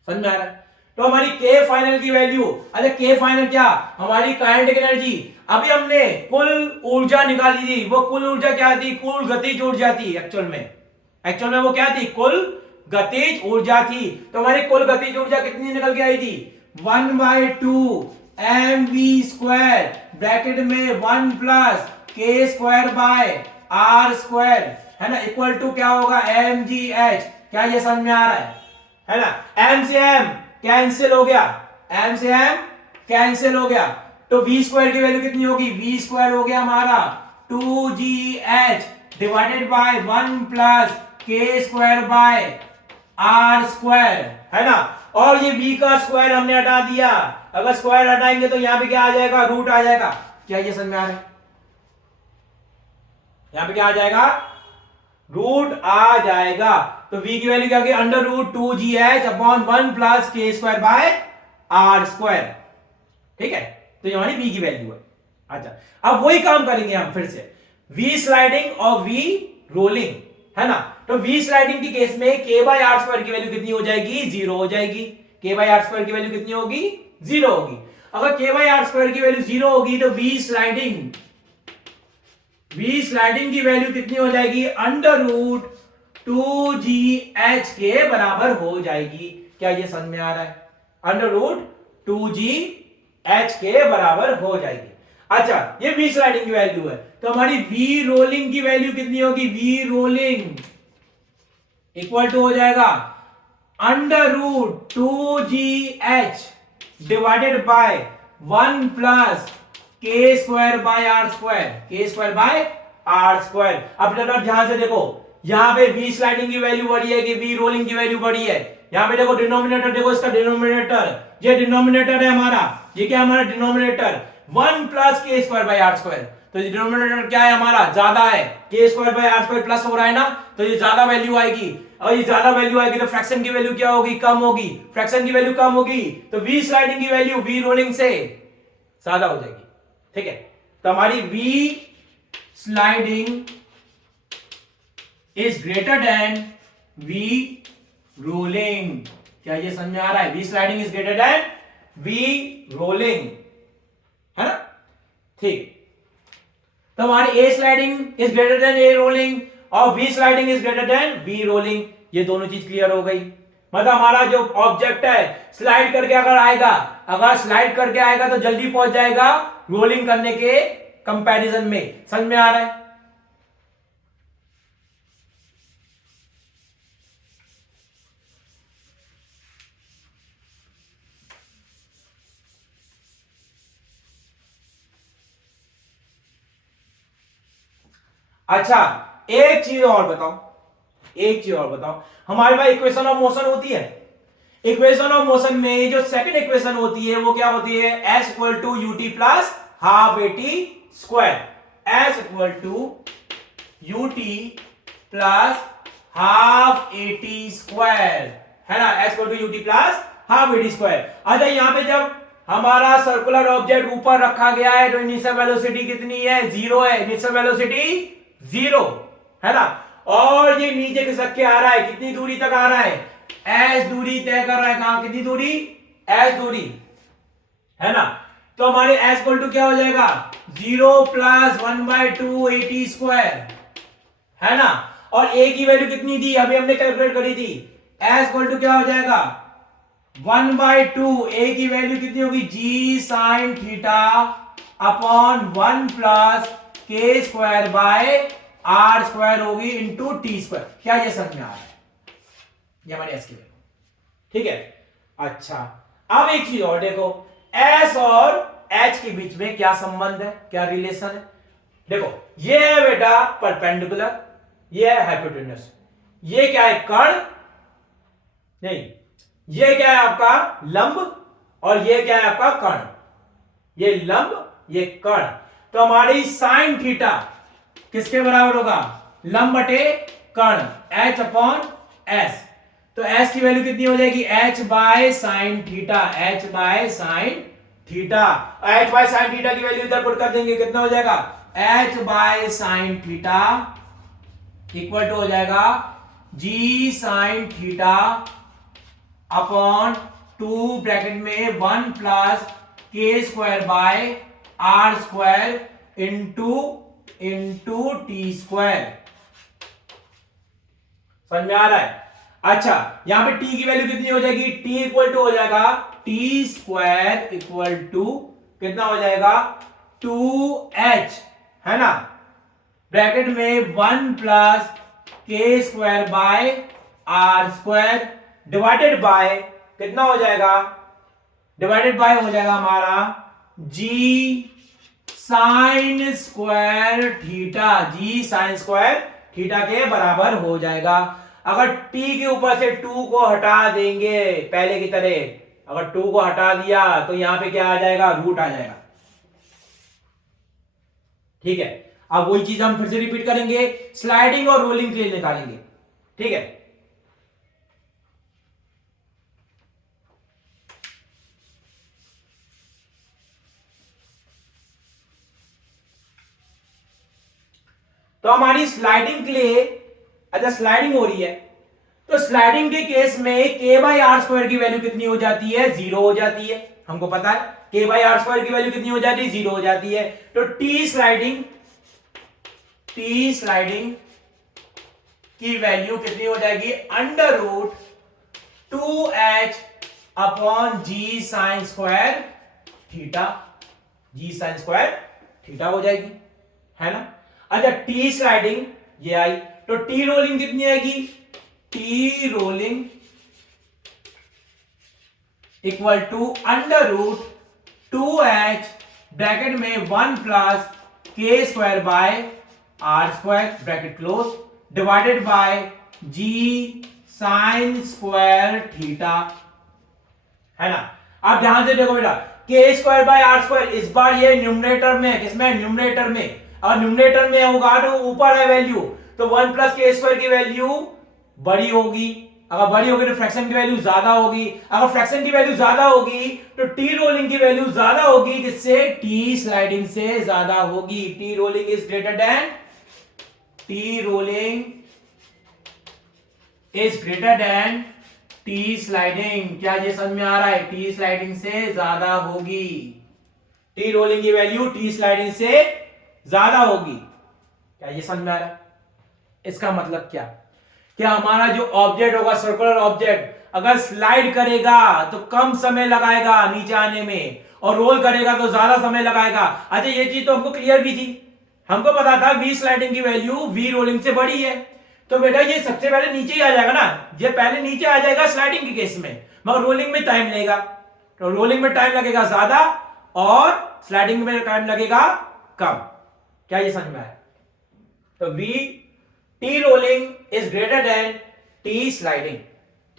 समझ में आ रहा है? तो हमारी k फाइनल की वैल्यू, अच्छा k फाइनल क्या? हमारी काइनेटिक एनर्जी। अभी हमने कुल ऊर्जा निकाली थी, वो कुल ऊर्जा क्या थी? कुल गतिज ऊर्जा थी। एक्चुअल में वो क्या थी? कुल गतिज ऊर्जा थी। तो हमारी कुल गतिज ऊर्जा कितनी निकल के आई थी? 1/2 mv² ब्रैकेट में 1 plus k square by r square, है ना, इक्वल टू क्या होगा? mgh। क्या ये समझ में आ रहा है ना। m से m कैंसिल हो गया, m से m कैंसिल हो गया, तो v² की वैल्यू कितनी होगी? v² हो गया हमारा 2gh divided by 1 plus k square by r square, है ना। और ये v का स्क्वायर हमने हटा दिया। अगर स्क्वायर हटाएंगे तो यहां पे क्या आ जाएगा? रूट आ जाएगा। क्या ये समझ में आ रहा है? यहां पे क्या आ जाएगा? रूट आ जाएगा। तो v की वैल्यू क्या होगी? Under root 2gh upon 1 plus k square by r square, ठीक है। तो ये हमारी v की वैल्यू है। अच्छा, अब वही काम करेंगे हम फिर से, v स्लाइडिंग और v रोलिंग, है ना। तो v स्लाइडिंग की केस में k बाय r स्क्वायर की वैल्यू कितनी हो जाएगी? 0 हो जाएगी। k बाय r स्क्वायर की वैल्यू कितनी होगी? 0 होगी। अगर k बाय r स्क्वायर की वैल्यू 0 होगी तो v स्लाइडिंग की वैल्यू कितनी हो जाएगी? अंडर रूट 2gh के बराबर हो जाएगी। क्या ये समझ में आ रहा है? अंडर रूट 2gh के बराबर हो जाएगी। अच्छा, ये v स्लाइडिंग की वैल्यू है। तो हमारी v रोलिंग की वैल्यू कितनी होगी? v रोलिंग इक्वल टू हो जाएगा under root 2gh divided by 1 plus k square by r square, k square by r square. अब ध्यान से देखो, यहां पे v स्लाइडिंग की वैल्यू बड़ी है कि v रोलिंग की वैल्यू बड़ी है? यहां पे देखो डिनोमिनेटर, देखो इसका डिनोमिनेटर, ये डिनोमिनेटर है हमारा, ये क्या हमारा denominator. 1 plus K square by R square. तो डिनोमिनेटर क्या है हमारा, ज्यादा है, K square by R square plus हो रहा है ना, तो ये ज्यादा वैल्यू आएगी। और ये ज्यादा वैल्यू आएगी तो फ्रैक्शन की वैल्यू क्या होगी, कम होगी। फ्रैक्शन की वैल्यू कम होगी तो वी स्लाइडिंग की वैल्यू वी रोलिंग से ज्यादा हो जाएगी। ठीक है, तो हमारी V sliding is greater than V rolling. क्या ये समझ में आ रहा है, V sliding is greater than V rolling, है ना। ठीक, तो हमारी A sliding is greater than A rolling और V sliding is greater than V rolling. ये दोनों चीज क्लियर हो गई। मतलब हमारा जो ऑब्जेक्ट है स्लाइड करके अगर स्लाइड करके आएगा तो जल्दी पहुंच जाएगा रोलिंग करने के कंपैरिजन में। समझ में आ रहा है। अच्छा, एक चीज और बताओ, हमारे पास इक्वेशन ऑफ मोशन होती है। इक्वेशन ऑफ मोशन में जो सेकंड इक्वेशन होती है वो क्या होती है, S equal to UT plus half AT square. S equal to UT plus half AT square, है ना, S equal to UT plus half AT square. अच्छा, यहां पे जब हमारा सर्कुलर ऑब्जेक्ट ऊपर रखा गया है तो इनिशियल वेलोसिटी कितनी है, 0 है। इनिशियल वेलोसिटी 0 है ना, और ये नीचे खिसक के आ रहा है, कितनी दूरी तक आ रहा है, एस दूरी तय कर रहा है। कहां, कितनी दूरी, एस दूरी, है ना। तो हमारे एस इक्वल टू क्या हो जाएगा, 0 प्लस 1/2 एटी स्क्वायर, है ना। और ए की वैल्यू कितनी थी, अभी हमने कैलकुलेट करी थी। एस इक्वल टू क्या हो जाएगा, 1/2, ए की वैल्यू कितनी होगी, जी sine theta upon 1 plus K square by R square होगी इंटू टी स्क्वायर। क्या ये समझ में आ रहा है, ये हमारी एस की वैल्यू। ठीक है, अच्छा अब एक चीज और देखो, एस और एच के बीच में क्या संबंध है, क्या रिलेशन है। देखो, ये है बेटा परपेंडिकुलर, ये है हाइपोटेन्यूस। ये क्या है, कर्ण, नहीं, ये क्या है आपका लंब, और ये क्या है आपका कर्ण। ये लंब, ये कर्ण। तो हमारी साइन थीटा किसके बराबर होगा, लंब बटे कर्ण, एच अपॉन एस। तो एस की वैल्यू कितनी हो जाएगी, H by sine theta, H by sine theta. H by sine theta की वैल्यू इधर पुट कर देंगे, कितना हो जाएगा, H by sine theta equal to हो जाएगा G sine theta upon 2 bracket में 1 plus K square by R square into T square. समझ में आ रहा है। अच्छा, यहां पे टी की वैल्यू कितनी हो जाएगी, टी इक्वल टू हो जाएगा टी स्क्वायर इक्वल टू कितना हो जाएगा 2h, है ना, ब्रैकेट में 1 plus K square by R square divided by कितना हो जाएगा, डिवाइडेड बाय हो जाएगा हमारा G sine square theta, G sine square theta के बराबर हो जाएगा। अगर t के ऊपर से 2 को हटा देंगे पहले की तरह, अगर 2 को हटा दिया तो यहां पे क्या आ जाएगा, रूट आ जाएगा। ठीक है, अब वही चीज हम फिर से रिपीट करेंगे, स्लाइडिंग और रोलिंग के लिए निकालेंगे। ठीक है, तो हमारी स्लाइडिंग के लिए, अच्छा स्लाइडिंग हो रही है तो स्लाइडिंग के केस में के बाई आर स्क्वायर की वैल्यू कितनी हो जाती है, 0 हो जाती है। हमको पता है के बाई आर स्क्वायर की वैल्यू कितनी हो जाती है, 0 हो जाती है। तो टी स्लाइडिंग की वैल्यू कितनी हो जाएगी, अंडर रूट 2h अपॉन जी sine square theta, G sine square theta हो जाएगी, है ना। अच्छा, टी स्लाइडिंग ये आई, तो टी रोलिंग कितनी आएगी, T rolling equal to under root 2h bracket में 1 plus K square by R square bracket close divided by G sine square theta, है ना। अब ध्यान से देखो बेटा, के स्क्वायर बाय आर स्क्वायर, इस बार ये न्यूमरेटर में, किसमें, न्यूमरेटर में, और न्यूमरेटर में होगा तो ऊपर है वैल्यू, तो 1 प्लस के स्क्वायर की वैल्यू बड़ी होगी, अगर बड़ी होगी तो फ्रैक्शन की वैल्यू ज्यादा होगी, अगर फ्रैक्शन की वैल्यू ज्यादा होगी तो टी रोलिंग की वैल्यू ज्यादा होगी, किससे, टी स्लाइडिंग से ज्यादा होगी। T rolling is greater then, T rolling is greater then T sliding. क्या ये समझ में आ रहा है, टी स्लाइडिंग से ज्यादा होगी, टी रोलिंग की वैल्यू टी स्लाइडिंग से ज्यादा होगी। क्या ये समझ में आ रहा है? इसका मतलब क्या हमारा जो ऑब्जेक्ट होगा, सर्कुलर ऑब्जेक्ट, अगर स्लाइड करेगा तो कम समय लगाएगा नीचे आने में, और रोल करेगा तो ज्यादा समय लगाएगा। अच्छा, ये चीज तो हमको क्लियर भी थी, हमको पता था वी स्लाइडिंग की वैल्यू वी रोलिंग से बड़ी है, तो बेटा ये सबसे पहले नीचे ही आ जाएगा ना, ये पहले नीचे आ जाएगा स्लाइडिंग के केस में, मगर रोलिंग में टाइम लगेगा, तो रोलिंग में टाइम लगेगा ज्यादा और स्लाइडिंग में टाइम लगेगा कम। क्या ये समझ में आया? तो we T rolling is greater then T sliding.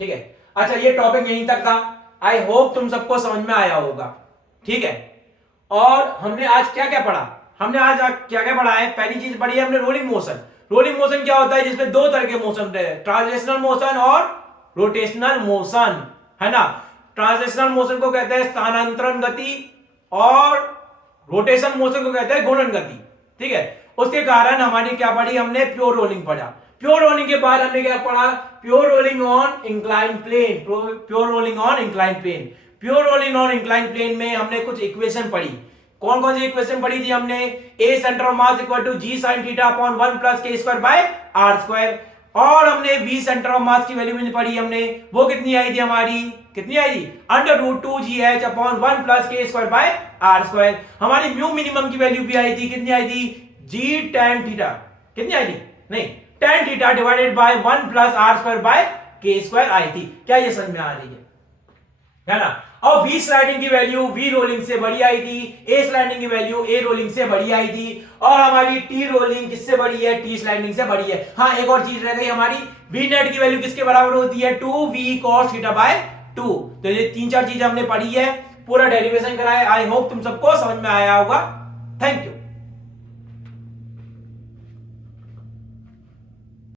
ठीक है, अच्छा ये टॉपिक यहीं तक था, आई होप तुम सबको समझ में आया होगा। ठीक है, और हमने आज क्या क्या पढ़ा, हमने आज क्या क्या पढ़ा है? पहली चीज पढ़ी है हमने रोलिंग मोशन। रोलिंग मोशन क्या होता है, जिसमें दो तरह के मोशन होते हैं, ट्रांसलेशनल मोशन और रोटेशनल मोशन, है ना। ट्रांसलेशनल मोशन को कहते हैं स्थानांतरण गति और रोटेशन मोशन को कहते हैं घूर्णन गति। ठीक है, उसके कारण हमारी क्या पढ़ी, हमने प्योर रोलिंग पढ़ा। प्योर रोलिंग के बाद हमने क्या पढ़ा, pure rolling on incline plane, pure rolling on incline plane. Pure rolling on incline plane में हमने कुछ इक्वेशन पढ़ी। कौन कौन सी इक्वेशन पढ़ी थी हमने? A centre of mass equal to G sine theta upon 1 plus K square by R square, और हमने बी सेंटर ऑफ मास की वैल्यू भी पढ़ी हमने, वो कितनी आई थी हमारी, कितनी आई थी, under root 2gh upon 1 plus K square by R square. हमारी म्यू मिनिमम की वैल्यू भी आई थी, कितनी आई थी, जी tan थीटा, कितनी आई थी, नहीं tan theta divided by 1 plus R square by K square आई थी। क्या ये समझ में आ रही है ना। और वी स्लाइडिंग की वैल्यू वी रोलिंग से बड़ी आई थी, ए स्लाइडिंग की वैल्यू ए रोलिंग से बड़ी आई थी, और हमारी टी रोलिंग किससे बड़ी है, टी स्लाइडिंग से बड़ी है। हाँ, एक और चीज रह गई हमारी, वी नेट की वैल्यू किसके बराबर होती है, 2v cos थीटा बाय 2। तो ये तीन चार चीजें हमने पढ़ी है, पूरा डेरिवेशन कराया। आई होप तुम सबको समझ में आया होगा। Thank you.